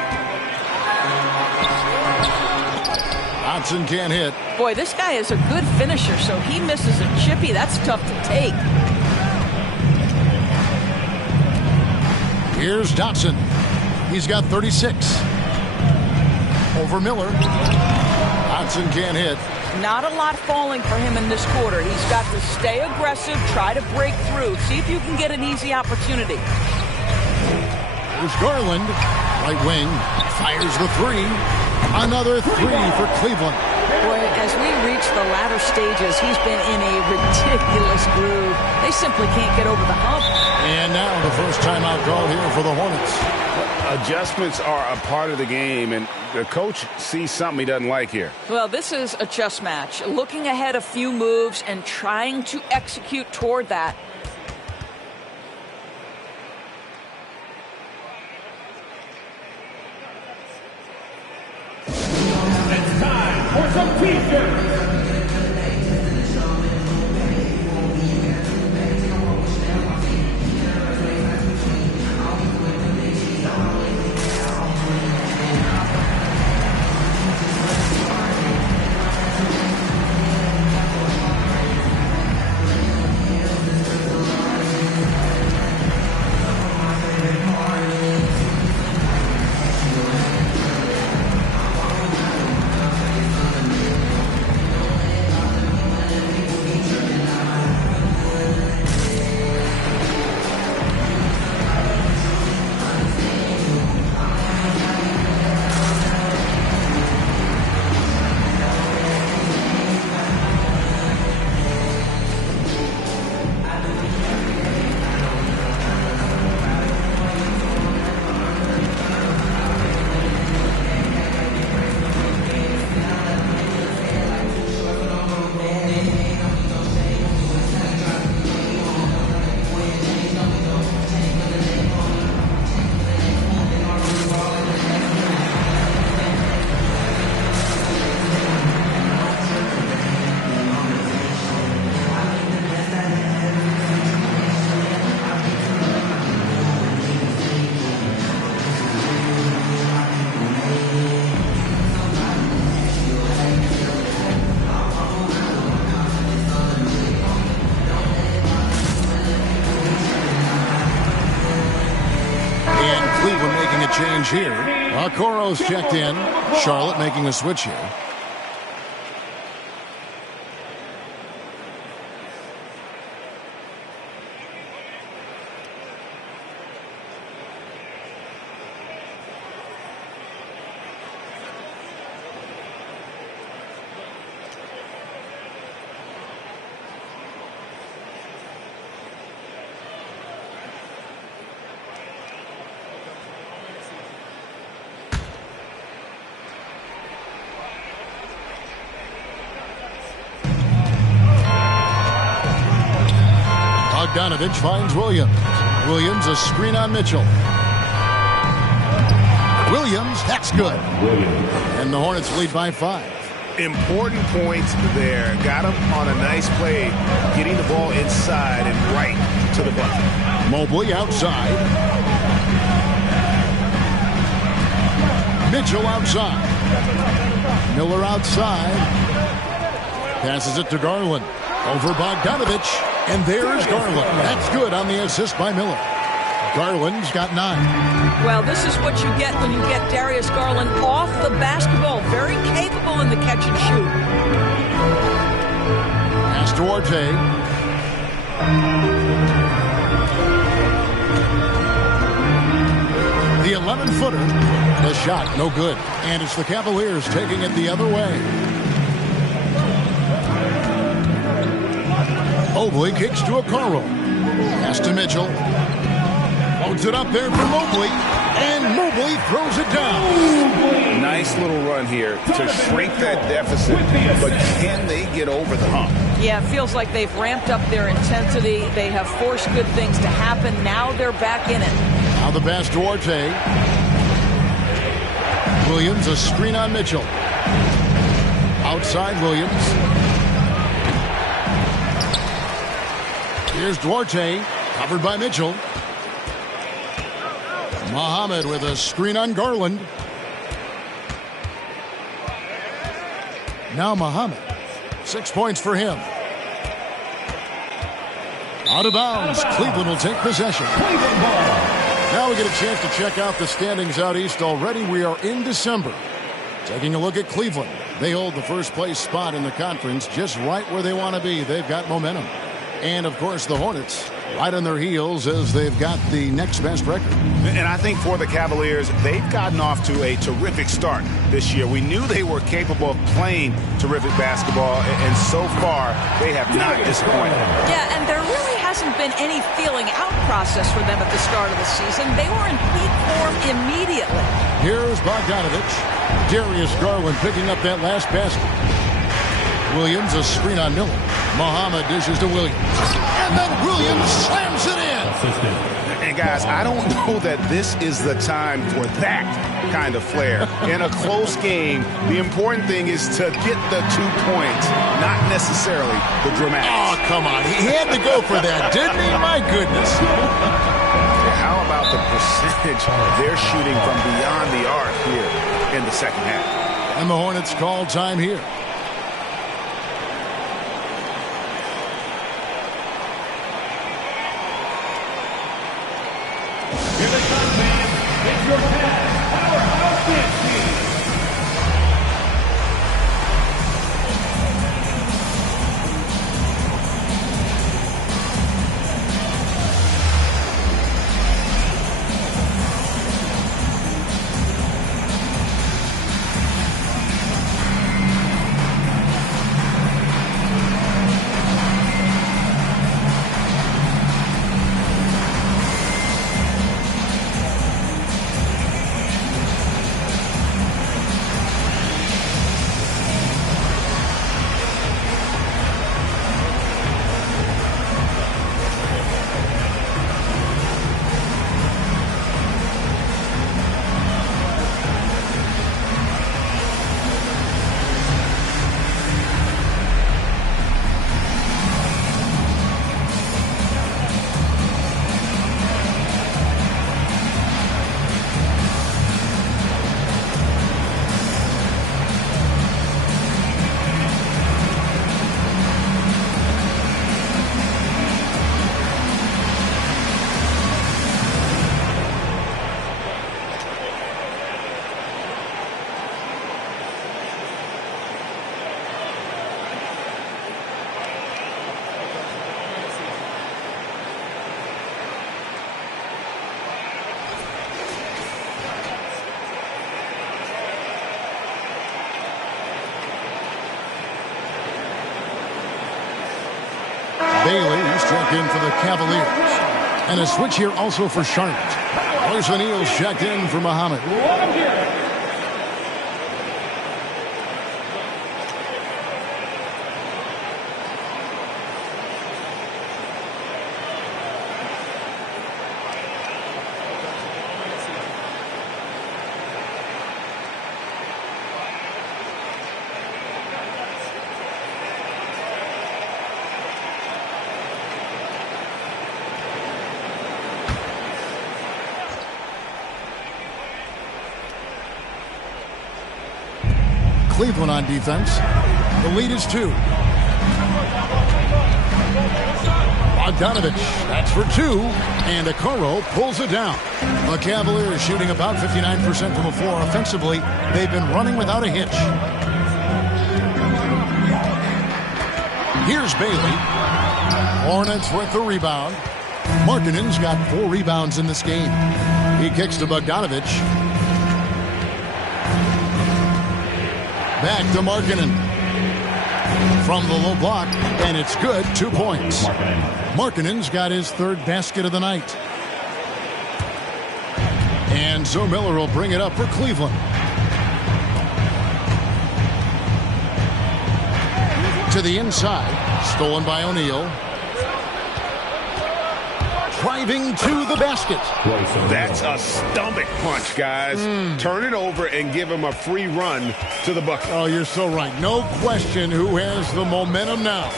Dotson can't hit. Boy, this guy is a good finisher, so he misses a chippy. That's tough to take. Here's Dotson. He's got 36. Over Miller. Dotson can't hit. Not a lot falling for him in this quarter. He's got to stay aggressive, try to break through, see if you can get an easy opportunity. Here's Garland. Right wing. Fires the 3. Another 3 for Cleveland. Boy, as we reach the latter stages, he's been in a ridiculous groove. They simply can't get over the hump. And now the first timeout call here for the Hornets. Adjustments are a part of the game, and the coach sees something he doesn't like here. Well, this is a chess match. Looking ahead a few moves and trying to execute toward that. For some t-shirts. Cleveland making a change here. Okoro's checked in. Charlotte making a switch here. Bogdanovich finds Williams. Williams a screen on Mitchell. Williams, that's good. And the Hornets lead by 5. Important points there. Got him on a nice play, getting the ball inside and right to the bucket. Mobley outside. Mitchell outside. Miller outside. Passes it to Garland. Over Bogdanovich. And there's Garland. That's good on the assist by Miller. Garland's got 9. Well, this is what you get when you get Darius Garland off the basketball. Very capable in the catch and shoot. Pass to Duarte. The 11-footer. The shot, no good. And it's the Cavaliers taking it the other way. Mobley kicks to Okoro. Pass to Mitchell. Loads it up there for Mobley. And Mobley throws it down. Nice little run here to shrink that deficit. But can they get over the hump? Yeah, it feels like they've ramped up their intensity. They have forced good things to happen. Now they're back in it. Now the pass to Duarte. Williams a screen on Mitchell. Outside Williams. Here's Duarte, covered by Mitchell. Muhammad with a screen on Garland. Now Muhammad. 6 points for him. Out of bounds. Cleveland will take possession. Now we get a chance to check out the standings out east already. We are in December. Taking a look at Cleveland. They hold the first place spot in the conference, just right where they want to be. They've got momentum. And, of course, the Hornets right on their heels as they've got the next best record. And I think for the Cavaliers, they've gotten off to a terrific start this year. We knew they were capable of playing terrific basketball, and so far, they have not disappointed. Yeah, and there really hasn't been any feeling out process for them at the start of the season. They were in peak form immediately. Here's Bogdanovich. Darius Garland picking up that last basket. Williams a screen on Miller. Muhammad dishes to Williams. And then Williams slams it in. And guys, I don't know that this is the time for that kind of flair. In a close game, the important thing is to get the 2 points, not necessarily the dramatics. Oh, come on. He had to go for that, didn't he? My goodness. How about the percentage they're shooting from beyond the arc here in the second half? And the Hornets call time here. Here they come, fans. It's your Cavs Powerhouse Dance Team. checked in for the Cavaliers. And a switch here also for Charlotte. Royce O'Neal's checked in for Muhammad. Cleveland on defense. The lead is 2. Bogdanovich, that's for 2. And Okoro pulls it down. The Cavaliers shooting about 59% from the floor. Offensively, they've been running without a hitch. Here's Bailey. Hornets with the rebound. Markkanen's got 4 rebounds in this game. He kicks to Bogdanovich. Back to Markkanen. From the low block, and it's good. 2 points. Markkanen's got his 3rd basket of the night. And so Miller will bring it up for Cleveland. To the inside. Stolen by O'Neal. Driving to the basket. That's a stomach punch, guys. Turn it over and give him a free run to the bucket. Oh, you're so right. No question who has the momentum now.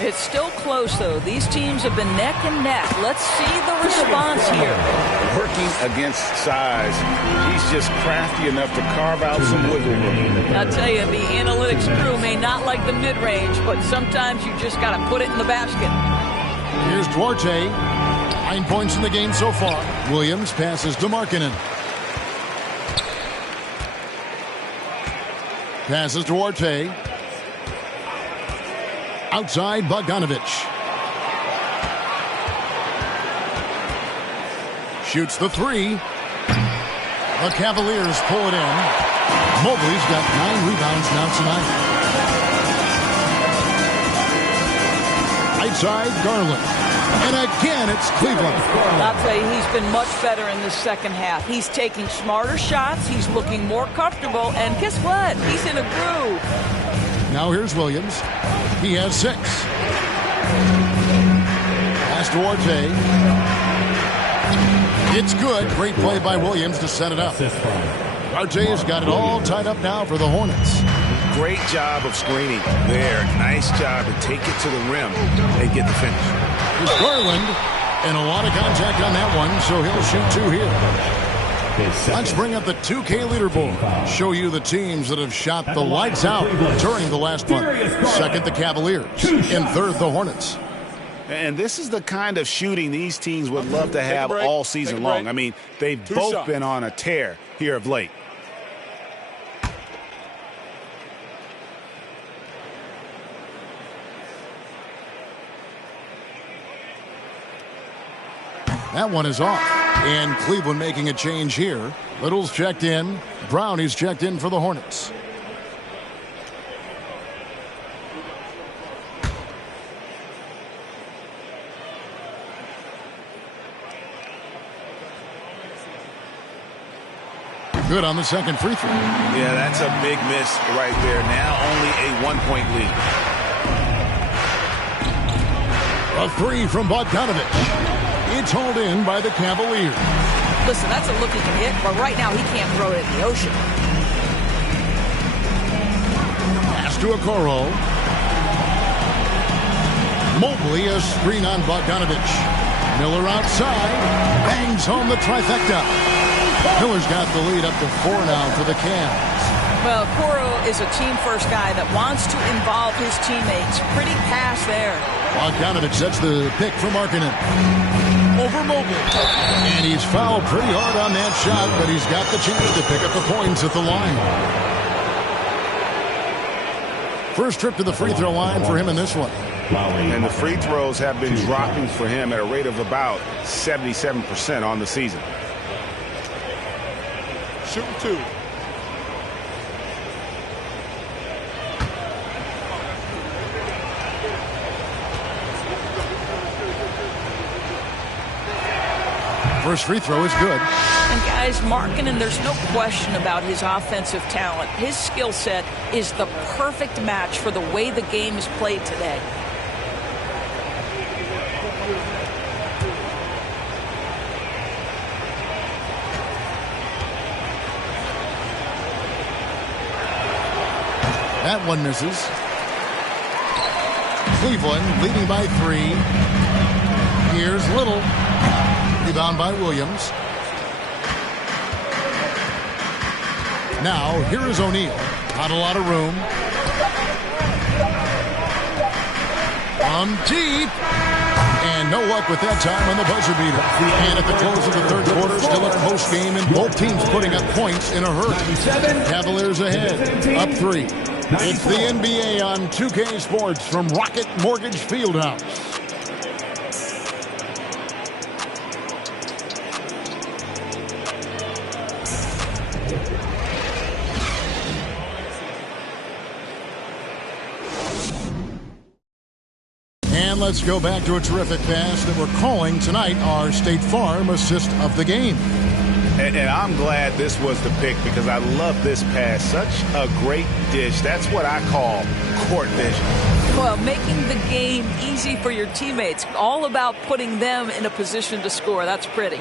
It's still close, though. These teams have been neck and neck. Let's see the response here. Working against size. He's just crafty enough to carve out some wiggle room. I'll tell you, the analytics crew may not like the mid-range, but sometimes you just got to put it in the basket. Here's Duarte. 9 points in the game so far. Williams passes to Markkanen. Passes to Duarte. Outside Bogdanovich. Shoots the 3. The Cavaliers pull it in. Mobley's got 9 rebounds now tonight. Outside Garland. And again, it's Cleveland. I'll tell you, he's been much better in the second half. He's taking smarter shots. He's looking more comfortable. And guess what? He's in a groove. Now here's Williams. He has 6. Pass to Duarte. It's good. Great play by Williams to set it up. Duarte's got it all tied up now for the Hornets. Great job of screening there. Nice job to take it to the rim and get the finish. Here's Garland, and a lot of contact on that one, so he'll shoot 2 here. Let's bring up the 2K leaderboard. Show you the teams that have shot the lights out during the last one. Second, the Cavaliers. In third, the Hornets. And this is the kind of shooting these teams would love to have all season long. I mean, they've both been on a tear here of late. That one is off. And Cleveland making a change here. Little's checked in. Brownie's checked in for the Hornets. Good on the second free throw. Yeah, that's a big miss right there. Now only a 1-point lead. A 3 from Bogdanovich. It's hauled in by the Cavaliers. Listen, that's a look he can hit, but right now he can't throw it in the ocean. Pass to Okoro. Mobley, a screen on Bogdanovich. Miller outside. Bangs home the trifecta. Miller's got the lead up to 4 now for the Cavs. Well, Okoro is a team-first guy that wants to involve his teammates. Pretty pass there. Bogdanovich sets the pick for Markkanen. Over Mobley. And he's fouled pretty hard on that shot, but he's got the chance to pick up the points at the line. First trip to the free throw line for him in this one. And the free throws have been dropping for him at a rate of about 77% on the season. Shooting 2. First free throw is good. And guys, Markkanen, there's no question about his offensive talent. His skill set is the perfect match for the way the game is played today. That one misses. Cleveland leading by 3. Here's Little. Rebound by Williams. Now, here is O'Neal. Not a lot of room. From deep. And no luck with that time on the buzzer beater. And at the close of the third quarter, still a close game, and both teams putting up points in a hurry. Cavaliers ahead, up 3. It's the NBA on 2K Sports from Rocket Mortgage Fieldhouse. And let's go back to a terrific pass that we're calling tonight our State Farm assist of the game. And I'm glad this was the pick because I love this pass. Such a great dish. That's what I call court vision. Well, making the game easy for your teammates. All about putting them in a position to score. That's pretty.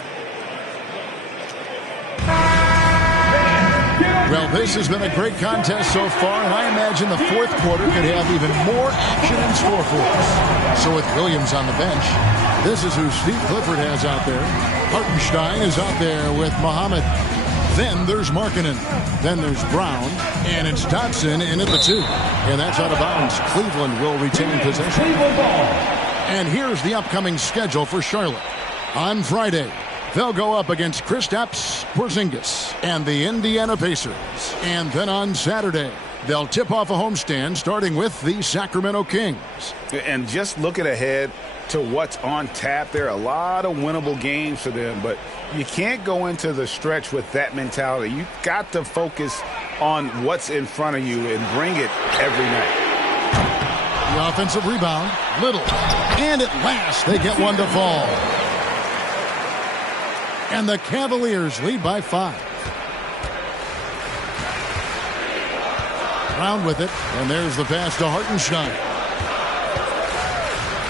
Well, this has been a great contest so far, and I imagine the fourth quarter could have even more action in store for us. So with Williams on the bench, this is who Steve Clifford has out there. Hartenstein is out there with Muhammad. Then there's Markkanen. Then there's Brown. And it's Dotson in at the 2. And that's out of bounds. Cleveland will retain possession. And here's the upcoming schedule for Charlotte. On Friday, they'll go up against Kristaps Porzingis and the Indiana Pacers. And then on Saturday, they'll tip off a homestand starting with the Sacramento Kings. And just looking ahead to what's on tap, there are a lot of winnable games for them, but you can't go into the stretch with that mentality. You've got to focus on what's in front of you and bring it every night. The offensive rebound, Little. And at last, they get one to fall. And the Cavaliers lead by 5. Brown with it, and there's the pass to Hartenstein.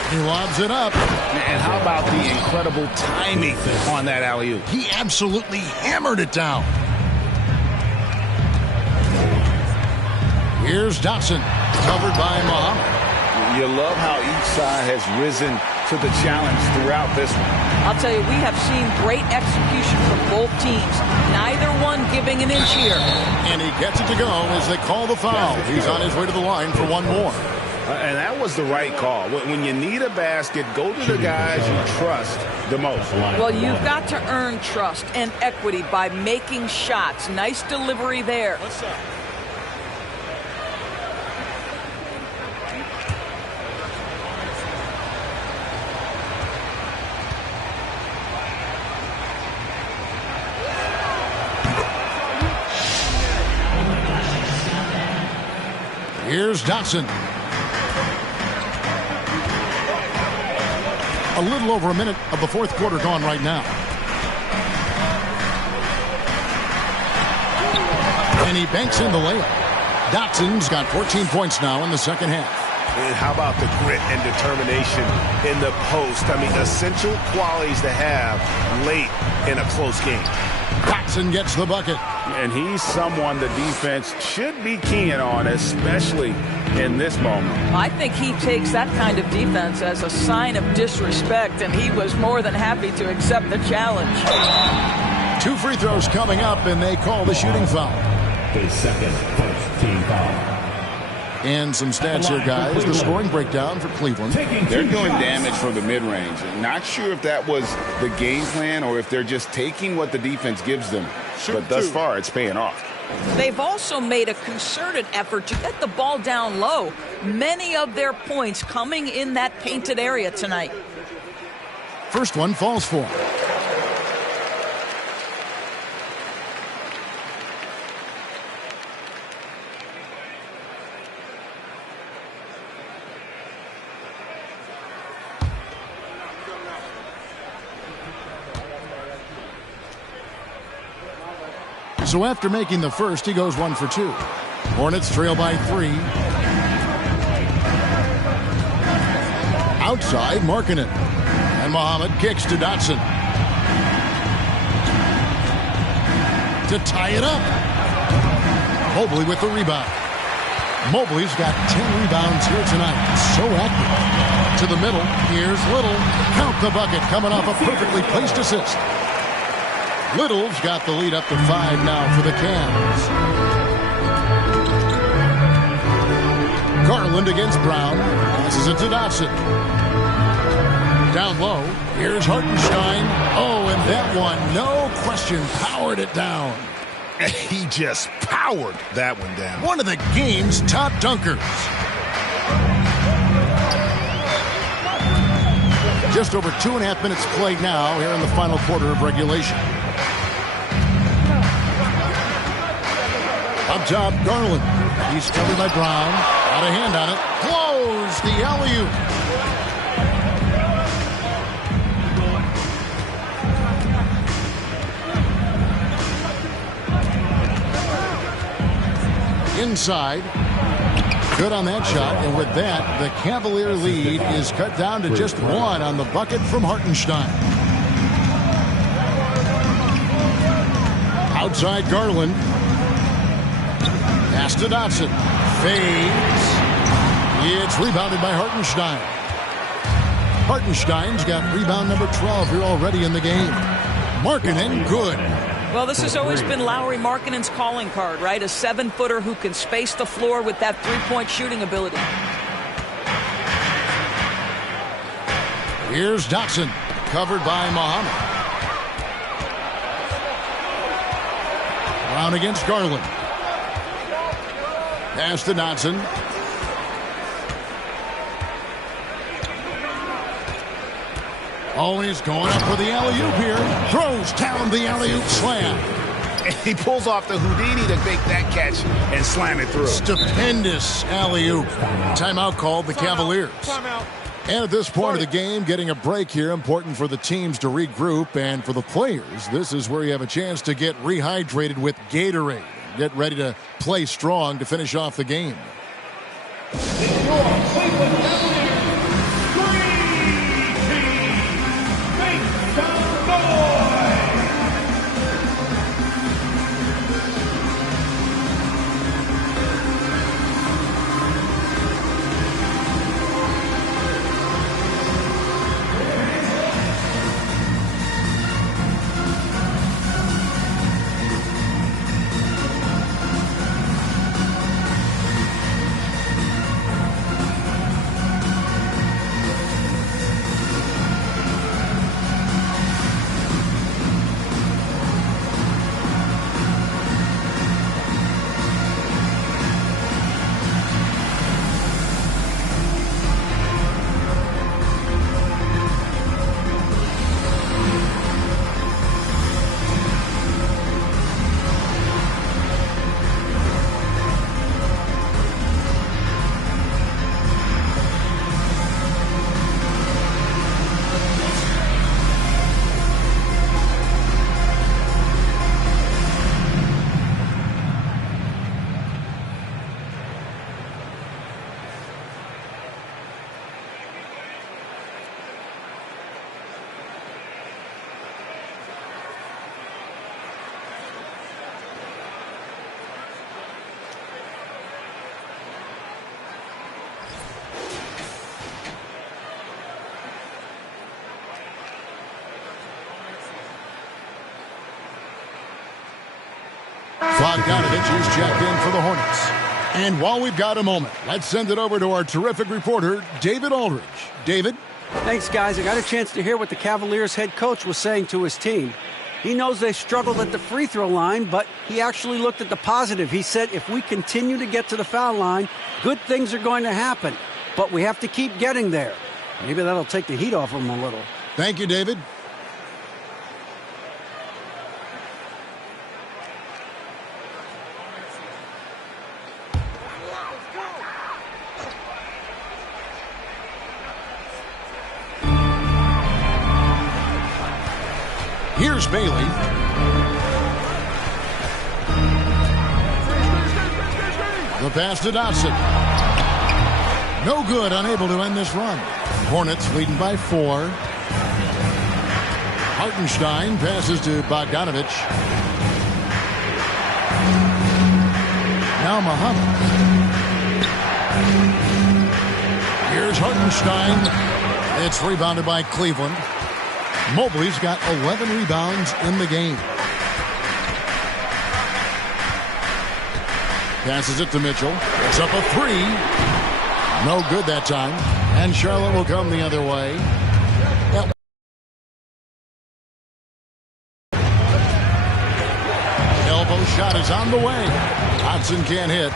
He lobs it up. And how about the incredible timing on that alley-oop? He absolutely hammered it down. Here's Dotson, covered by Muhammad. You love how each side has risen to the challenge throughout this one. I'll tell you, we have seen great execution from both teams. Neither one giving an inch here. And he gets it to go as they call the foul. He's on his way to the line for one more. And that was the right call. When you need a basket, go to the guys you trust the most. Well, you've got to earn trust and equity by making shots. Nice delivery there. Here's Dotson. A little over a minute of the fourth quarter gone right now. And he banks in the layup. Dotson's got 14 points now in the second half. And how about the grit and determination in the post? I mean, essential qualities to have late in a close game. Dotson gets the bucket. And he's someone the defense should be keying on, especially in this moment. I think he takes that kind of defense as a sign of disrespect, and he was more than happy to accept the challenge. 2 free throws coming up, and they call the shooting foul. The second first team foul. And some stats here, guys. The scoring breakdown for Cleveland. They're doing damage from the mid-range. Not sure if that was the game plan or if they're just taking what the defense gives them. But thus far, it's paying off. They've also made a concerted effort to get the ball down low. Many of their points coming in that painted area tonight. First one falls for him. So after making the first, he goes 1 for 2. Hornets trail by 3. Outside, Markkanen. And Muhammad kicks to Dotson. To tie it up. Mobley with the rebound. Mobley's got 10 rebounds here tonight. So active. To the middle. Here's Little. Count the bucket coming off a perfectly placed assist. Little's got the lead up to 5 now for the Cavs. Garland against Brown. Passes it to Dotson. Down low. Here's Hartenstein. Oh, and that one, no question, powered it down. He just powered that one down. One of the game's top dunkers. Just over 2.5 minutes played now here in the final quarter of regulation. Up top, Garland. He's covered by Brown. Got a hand on it. Blows the alley-oop. Inside. Good on that shot. And with that, the Cavalier lead is cut down to just 1 on the bucket from Hartenstein. Outside Garland. Pass to Dotson. Fades. It's rebounded by Hartenstein. Hartenstein's got rebound number 12 here already in the game. Markkanen, good. Well, this has always been Lauri Markkanen's calling card, right? A 7-footer who can space the floor with that three-point shooting ability. Here's Dotson, covered by Muhammad. Brown against Garland. Pass to Dotson. Oh, he's going up for the alley-oop here. Throws down the alley-oop slam. And he pulls off the Houdini to make that catch and slam it through. Stupendous alley-oop. Timeout called the Cavaliers. Timeout. And at this point of the game, getting a break here, important for the teams to regroup. And for the players, this is where you have a chance to get rehydrated with Gatorade. Get ready to play strong to finish off the game. Bogdanovich is checked in for the Hornets. And while we've got a moment, let's send it over to our terrific reporter, David Aldridge. David? Thanks, guys. I got a chance to hear what the Cavaliers head coach was saying to his team. He knows they struggled at the free throw line, but he actually looked at the positive. He said, if we continue to get to the foul line, good things are going to happen. But we have to keep getting there. Maybe that'll take the heat off them a little. Thank you, David. Here's Bailey. The pass to Dotson. No good, unable to end this run. Hornets leading by 4. Hartenstein passes to Bogdanovich. Now Muhammad. Here's Hartenstein. It's rebounded by Cleveland. Mobley's got 11 rebounds in the game. Passes it to Mitchell. It's up a 3. No good that time. And Charlotte will come the other way. Elbow shot is on the way. Dotson can't hit.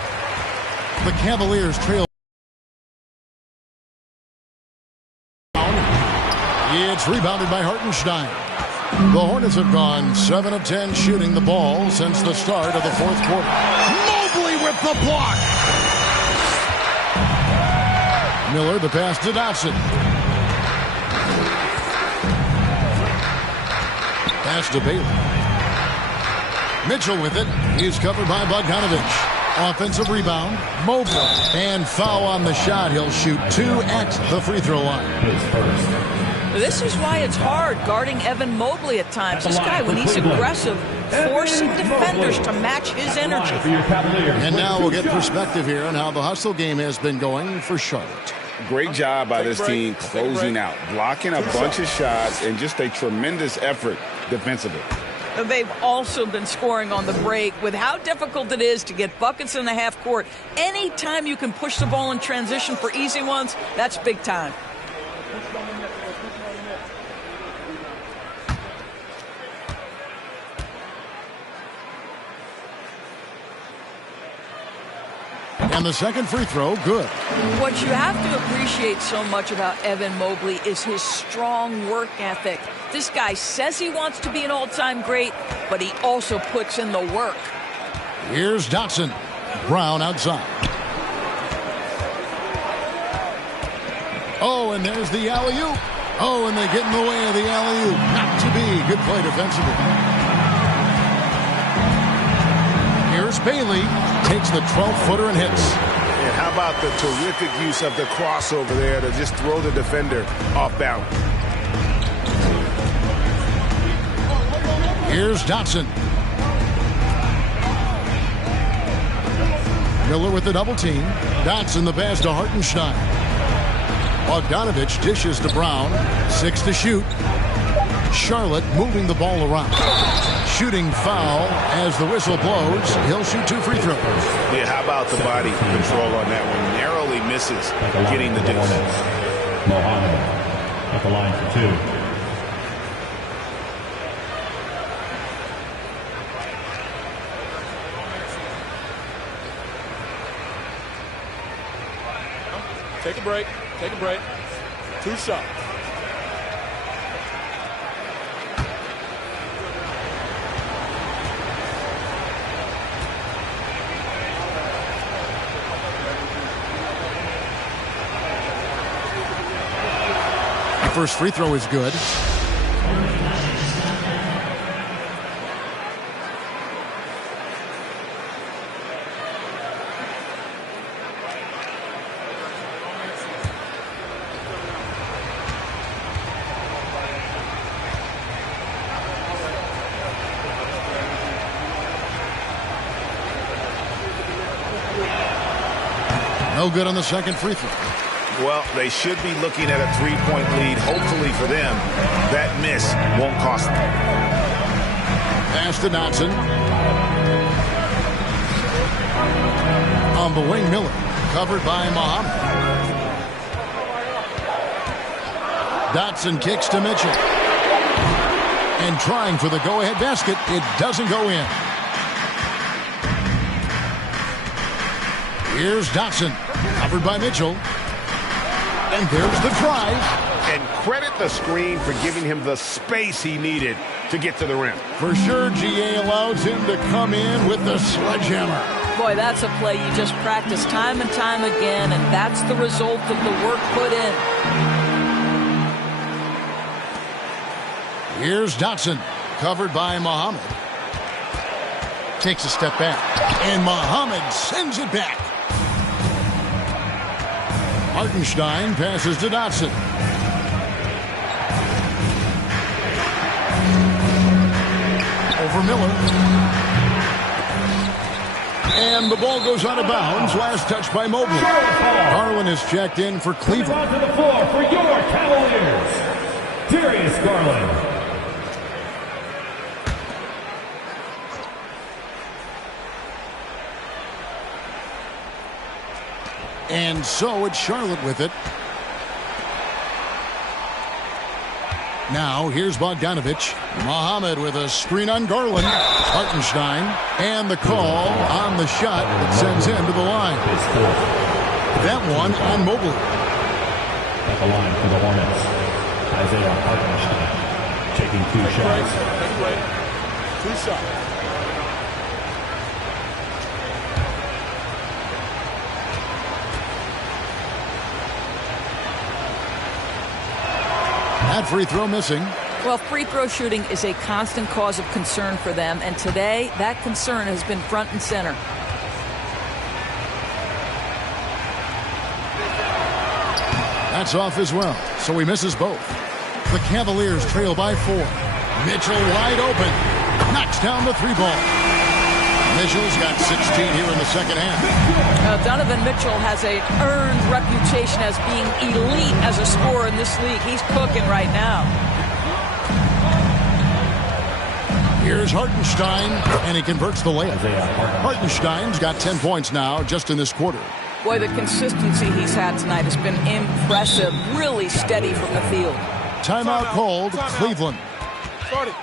The Cavaliers trail. It's rebounded by Hartenstein. The Hornets have gone 7 of 10 shooting the ball since the start of the fourth quarter. Mobley with the block. Miller, the pass to Dotson. Pass to Bailey. Mitchell with it. He's covered by Bogdanovich. Offensive rebound. Mobley. And foul on the shot. He'll shoot 2 at the free throw line. This is why it's hard guarding Evan Mobley at times. This guy, when he's aggressive, forcing defenders to match his energy. And now we'll get perspective here on how the hustle game has been going for Charlotte. Great job by this team closing out, blocking a bunch of shots, and just a tremendous effort defensively. They've also been scoring on the break. With how difficult it is to get buckets in the half court, anytime you can push the ball in transition for easy ones, that's big time. And the second free throw, good. What you have to appreciate so much about Evan Mobley is his strong work ethic. This guy says he wants to be an all-time great, but he also puts in the work. Here's Dotson. Brown outside. Oh, and there's the alley-oop. Oh, and they get in the way of the alley-oop. Not to be. Good play defensively. Here's Bailey. Takes the 12-footer and hits. And how about the terrific use of the crossover there to just throw the defender off balance. Here's Dotson. Miller with the double team. Dotson the pass to Hartenstein. Bogdanovich dishes to Brown. 6 to shoot. Charlotte moving the ball around. Shooting foul as the whistle blows. He'll shoot 2 free throws. Yeah, how about the body control on that one? Narrowly misses getting the deuce. Mohamed at the line for 2. Take a break. Take a break. 2 shots. First free throw is good. No good on the second free throw. Well, they should be looking at a 3-point lead. Hopefully for them, that miss won't cost them. Pass to Dotson. On the wing, Miller. Covered by Muhammad. Dotson kicks to Mitchell. And trying for the go-ahead basket. It doesn't go in. Here's Dotson. Covered by Mitchell. And there's the drive. And credit the screen for giving him the space he needed to get to the rim. For sure, GA allows him to come in with the sledgehammer. Boy, that's a play you just practice time and time again, and that's the result of the work put in. Here's Dotson, covered by Muhammad. Takes a step back, and Muhammad sends it back. Hartenstein passes to Dotson. Over Miller. And the ball goes out of bounds. Last touch by Mobley. Garland is checked in for Cleveland. To the floor for your Cavaliers, Darius Garland. And so it's Charlotte with it. Now here's Bogdanovich. Muhammad with a screen on Garland. Hartenstein. And the call on the shot that sends him to the line. That one on Mobley. At the line for the Hornets, Isaiah Hartenstein taking 2 shots. Take a break. 2 shots. That free throw missing. Well, free throw shooting is a constant cause of concern for them, and today that concern has been front and center. That's off as well, so he misses both. The Cavaliers trail by 4. Mitchell wide open. Knocks down the 3-ball. Mitchell's got 16 here in the second half. Donovan Mitchell has an earned reputation as being elite as a scorer in this league. He's cooking right now. Here's Hartenstein, and he converts the layup. Hartenstein's got 10 points now just in this quarter. Boy, the consistency he's had tonight has been impressive. Really steady from the field. Timeout called, Cleveland. Started.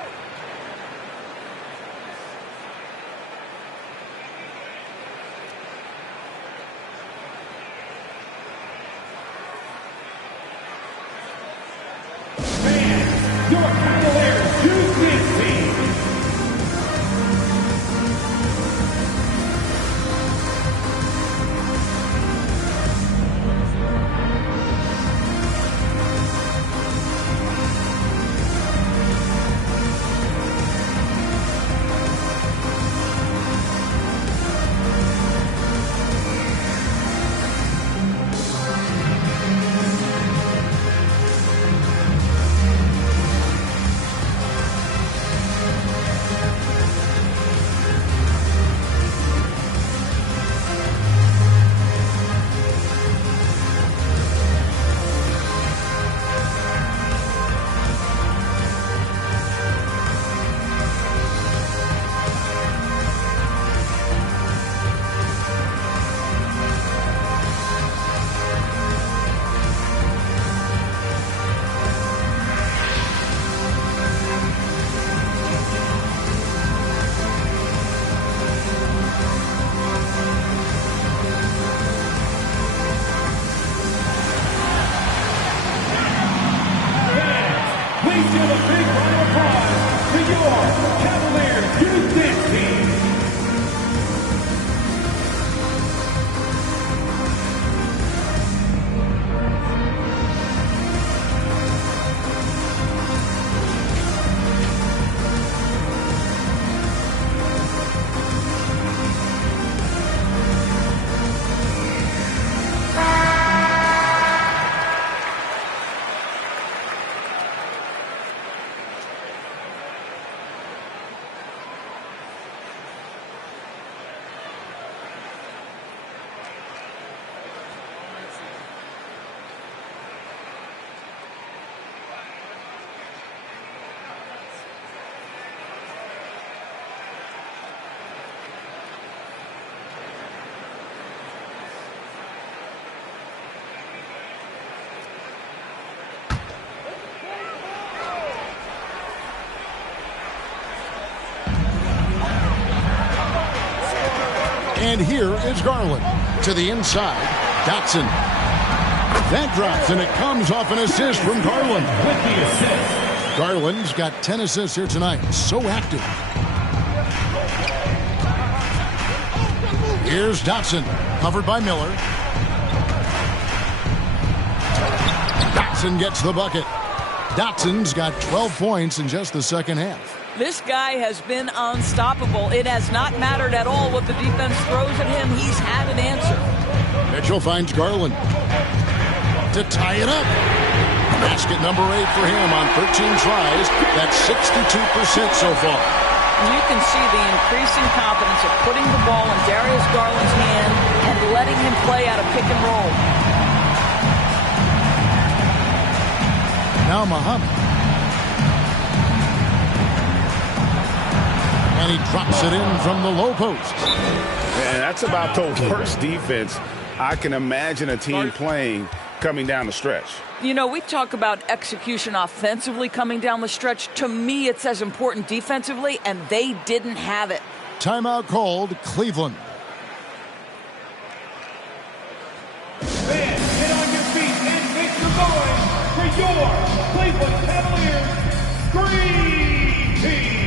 Your Cavaliers use this team. Please give a big round of applause for your Cavaliers Youth Dance Team. And here is Garland to the inside. Dotson. That drops, and it comes off an assist from Garland. With the assist. Garland's got 10 assists here tonight. So active. Here's Dotson, covered by Miller. Dotson gets the bucket. Dotson's got 12 points in just the second half. This guy has been unstoppable. It has not mattered at all what the defense throws at him. He's had an answer. Mitchell finds Garland. to tie it up. Basket number 8 for him on 13 tries. That's 62% so far. You can see the increasing confidence of putting the ball in Darius Garland's hand and letting him play out of pick and roll. Now Muhammad. And he drops it in from the low post. And that's about the worst defense I can imagine a team playing coming down the stretch. You know, we talk about execution offensively coming down the stretch. To me, it's as important defensively, and they didn't have it. Timeout called, Cleveland. Fans, get on your feet and make some noise for your Cleveland Cavaliers Dream Team.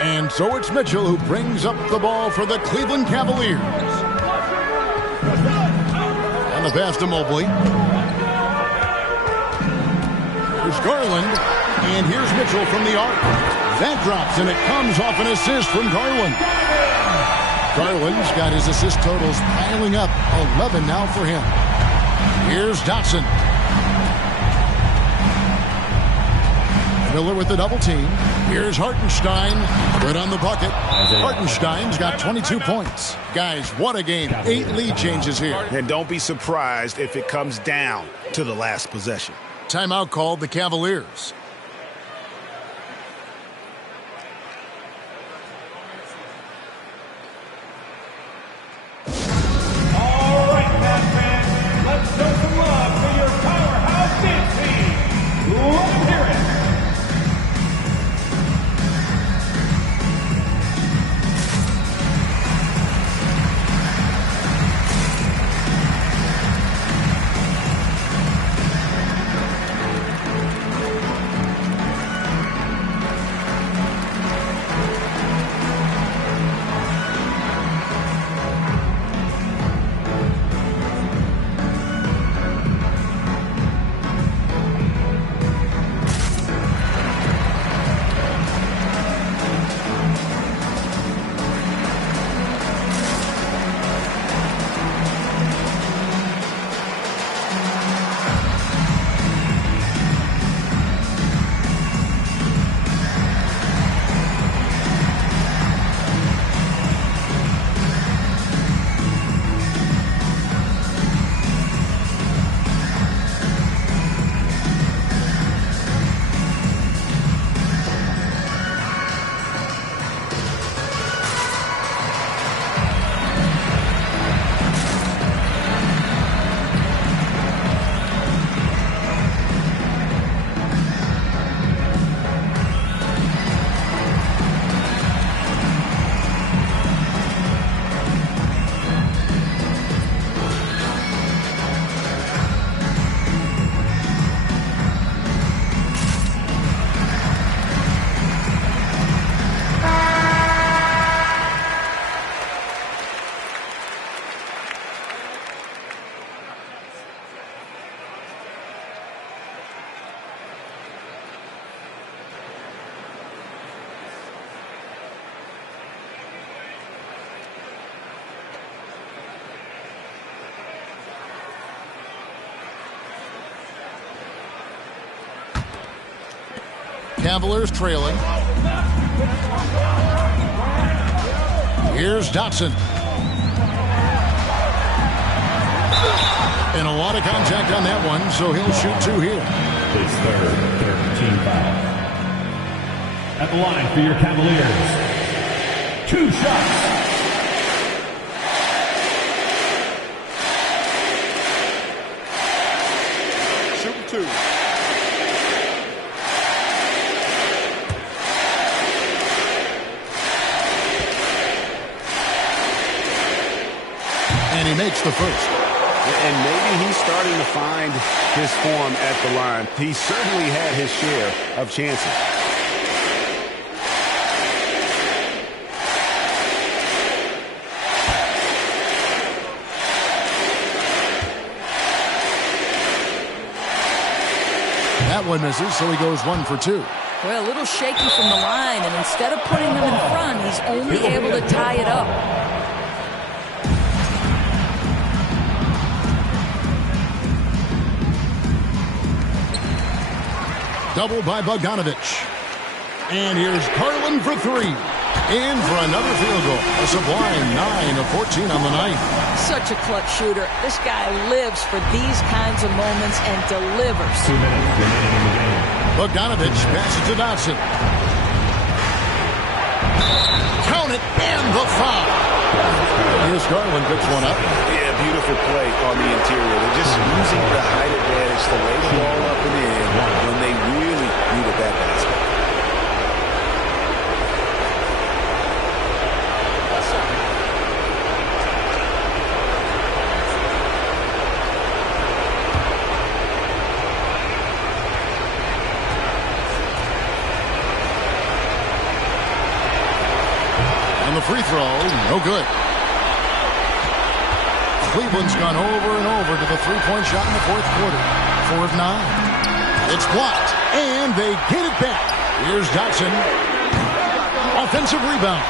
And so it's Mitchell who brings up the ball for the Cleveland Cavaliers. And the pass to Mobley. Here's Garland. And here's Mitchell from the arc. That drops, and it comes off an assist from Garland. Garland's got his assist totals piling up. 11 now for him. Here's Dotson. Miller with the double team. Here's Hartenstein. Good on the bucket. Hartenstein's got 22 points. Guys, what a game. 8 lead changes here. And don't be surprised if it comes down to the last possession. Timeout called the Cavaliers. All right, Mavs fans, let's show some love for your powerhouse dance team. Let's hear it. Cavaliers trailing. Here's Dotson. And a lot of contact on that one, so he'll shoot 2 here. His third team foul. At the line for your Cavaliers, 2 shots. Shooting 2. And he makes the first. And maybe he's starting to find his form at the line. He certainly had his share of chances. That one misses, so he goes 1 for 2. Well, a little shaky from the line, and instead of putting them in front, he's only able to tie it up. Double by Bogdanovich. And here's Garland for 3. In for another field goal. A sublime 9 of 14 on the night. Such a clutch shooter. This guy lives for these kinds of moments and delivers. 2 minutes remaining in the game. Bogdanovich passes to Dotson. Count it, and the foul. Here's Garland, picks one up. Yeah, beautiful play on the interior. They're just using the height advantage to lay the ball up and in when they really needed that basket. And the free throw, no good. Cleveland's gone over and over to the three-point shot in the fourth quarter. 4 of 9. It's blocked, and they get it back. Here's Dotson. Offensive rebound.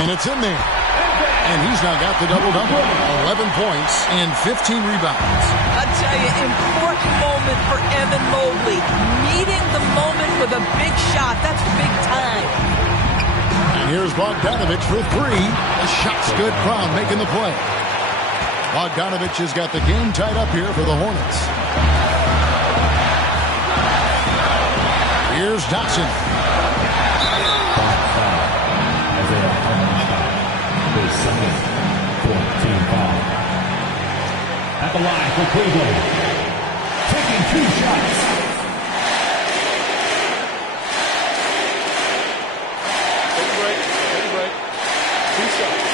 And it's in there. And he's now got the double-double. 11 points and 15 rebounds. I tell you, important moment for Evan Mobley. Meeting the moment with a big shot. That's big time. And here's Bogdanovich for 3. The shot's good. Brown making the play. Bogdanovich has got the game tied up here for the Hornets. Here's Dotson. His second 14 foul. At the line for Cleveland, taking 2 shots. Take a break. Take a break. 2 shots.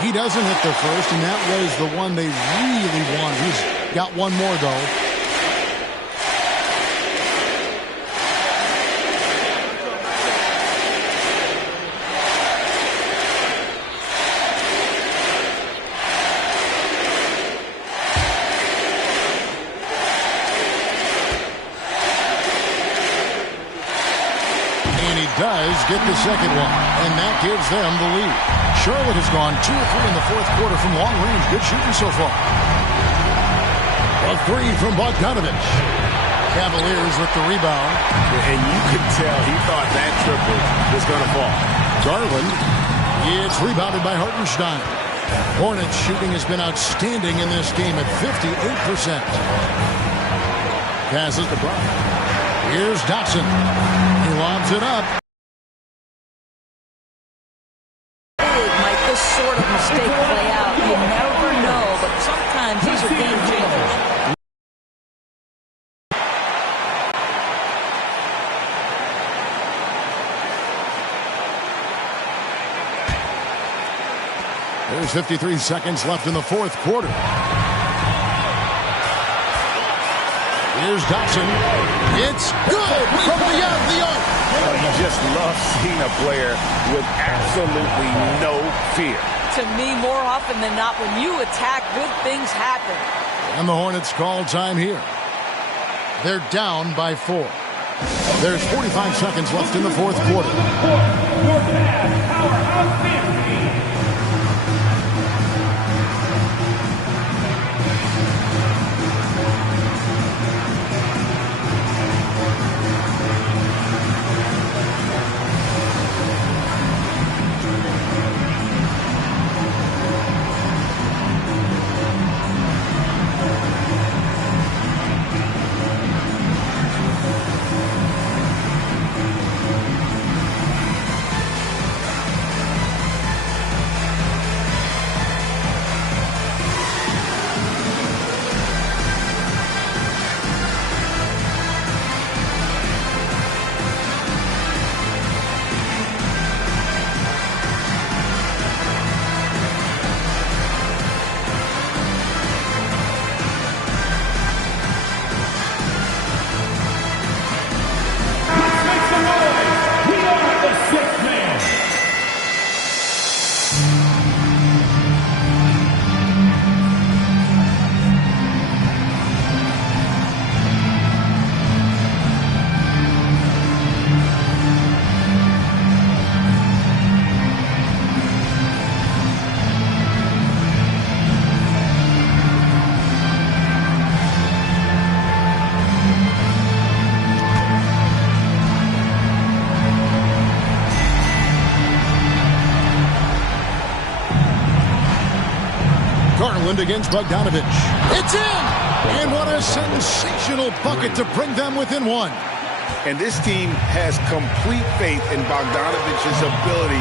He doesn't hit the first, and that was the one they really wanted. He's got one more, though. And he does get the second one, and that gives them the lead. Charlotte has gone 2 of 3 in the fourth quarter from long range. Good shooting so far. A 3 from Bogdanovich. Cavaliers with the rebound. And you could tell he thought that triple was going to fall. Garland. It's rebounded by Hartenstein. Hornets shooting has been outstanding in this game at 58%. Passes to Brown. Here's Dotson. He lobs it up. Might this sort of mistake play out? You never know, but sometimes these are game changers. There's 53 seconds left in the fourth quarter. Here's Dotson. It's good from beyond the arc. You just love seeing a player with absolutely no fear. To me, more often than not, when you attack, good things happen. And the Hornets call time here. They're down by 4. There's 45 seconds left in the fourth quarter. against Bogdanovich. It's in! And what a sensational bucket to bring them within one. And this team has complete faith in Bogdanovich's ability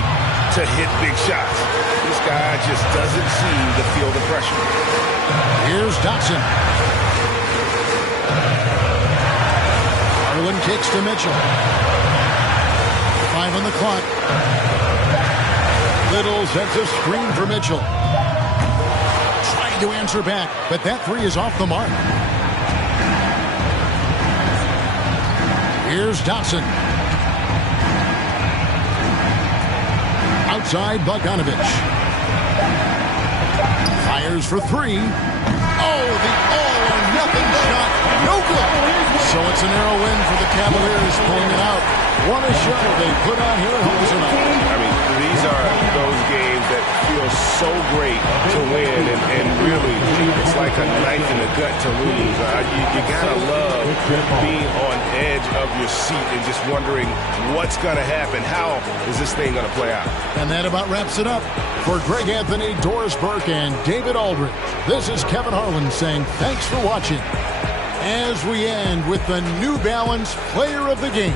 to hit big shots. This guy just doesn't seem to feel the pressure. Here's Dotson. Garland kicks to Mitchell. 5 on the clock. Little sets a screen for Mitchell. Trying to answer back, but that three is off the mark. Here's Dotson. Outside Bogdanovich. Fires for three. Oh, the all-or-nothing shot. No good. So it's a narrow win for the Cavaliers, pulling it out. What a show they put on here at home tonight. I mean, these are those games that feel so great to win, and really, it's like a knife in the gut to lose. You gotta love being on edge of your seat and just wondering what's gonna happen. How is this thing gonna play out? And that about wraps it up. For Greg Anthony, Doris Burke, and David Aldridge, this is Kevin Harlan saying thanks for watching. As we end with the New Balance Player of the Game.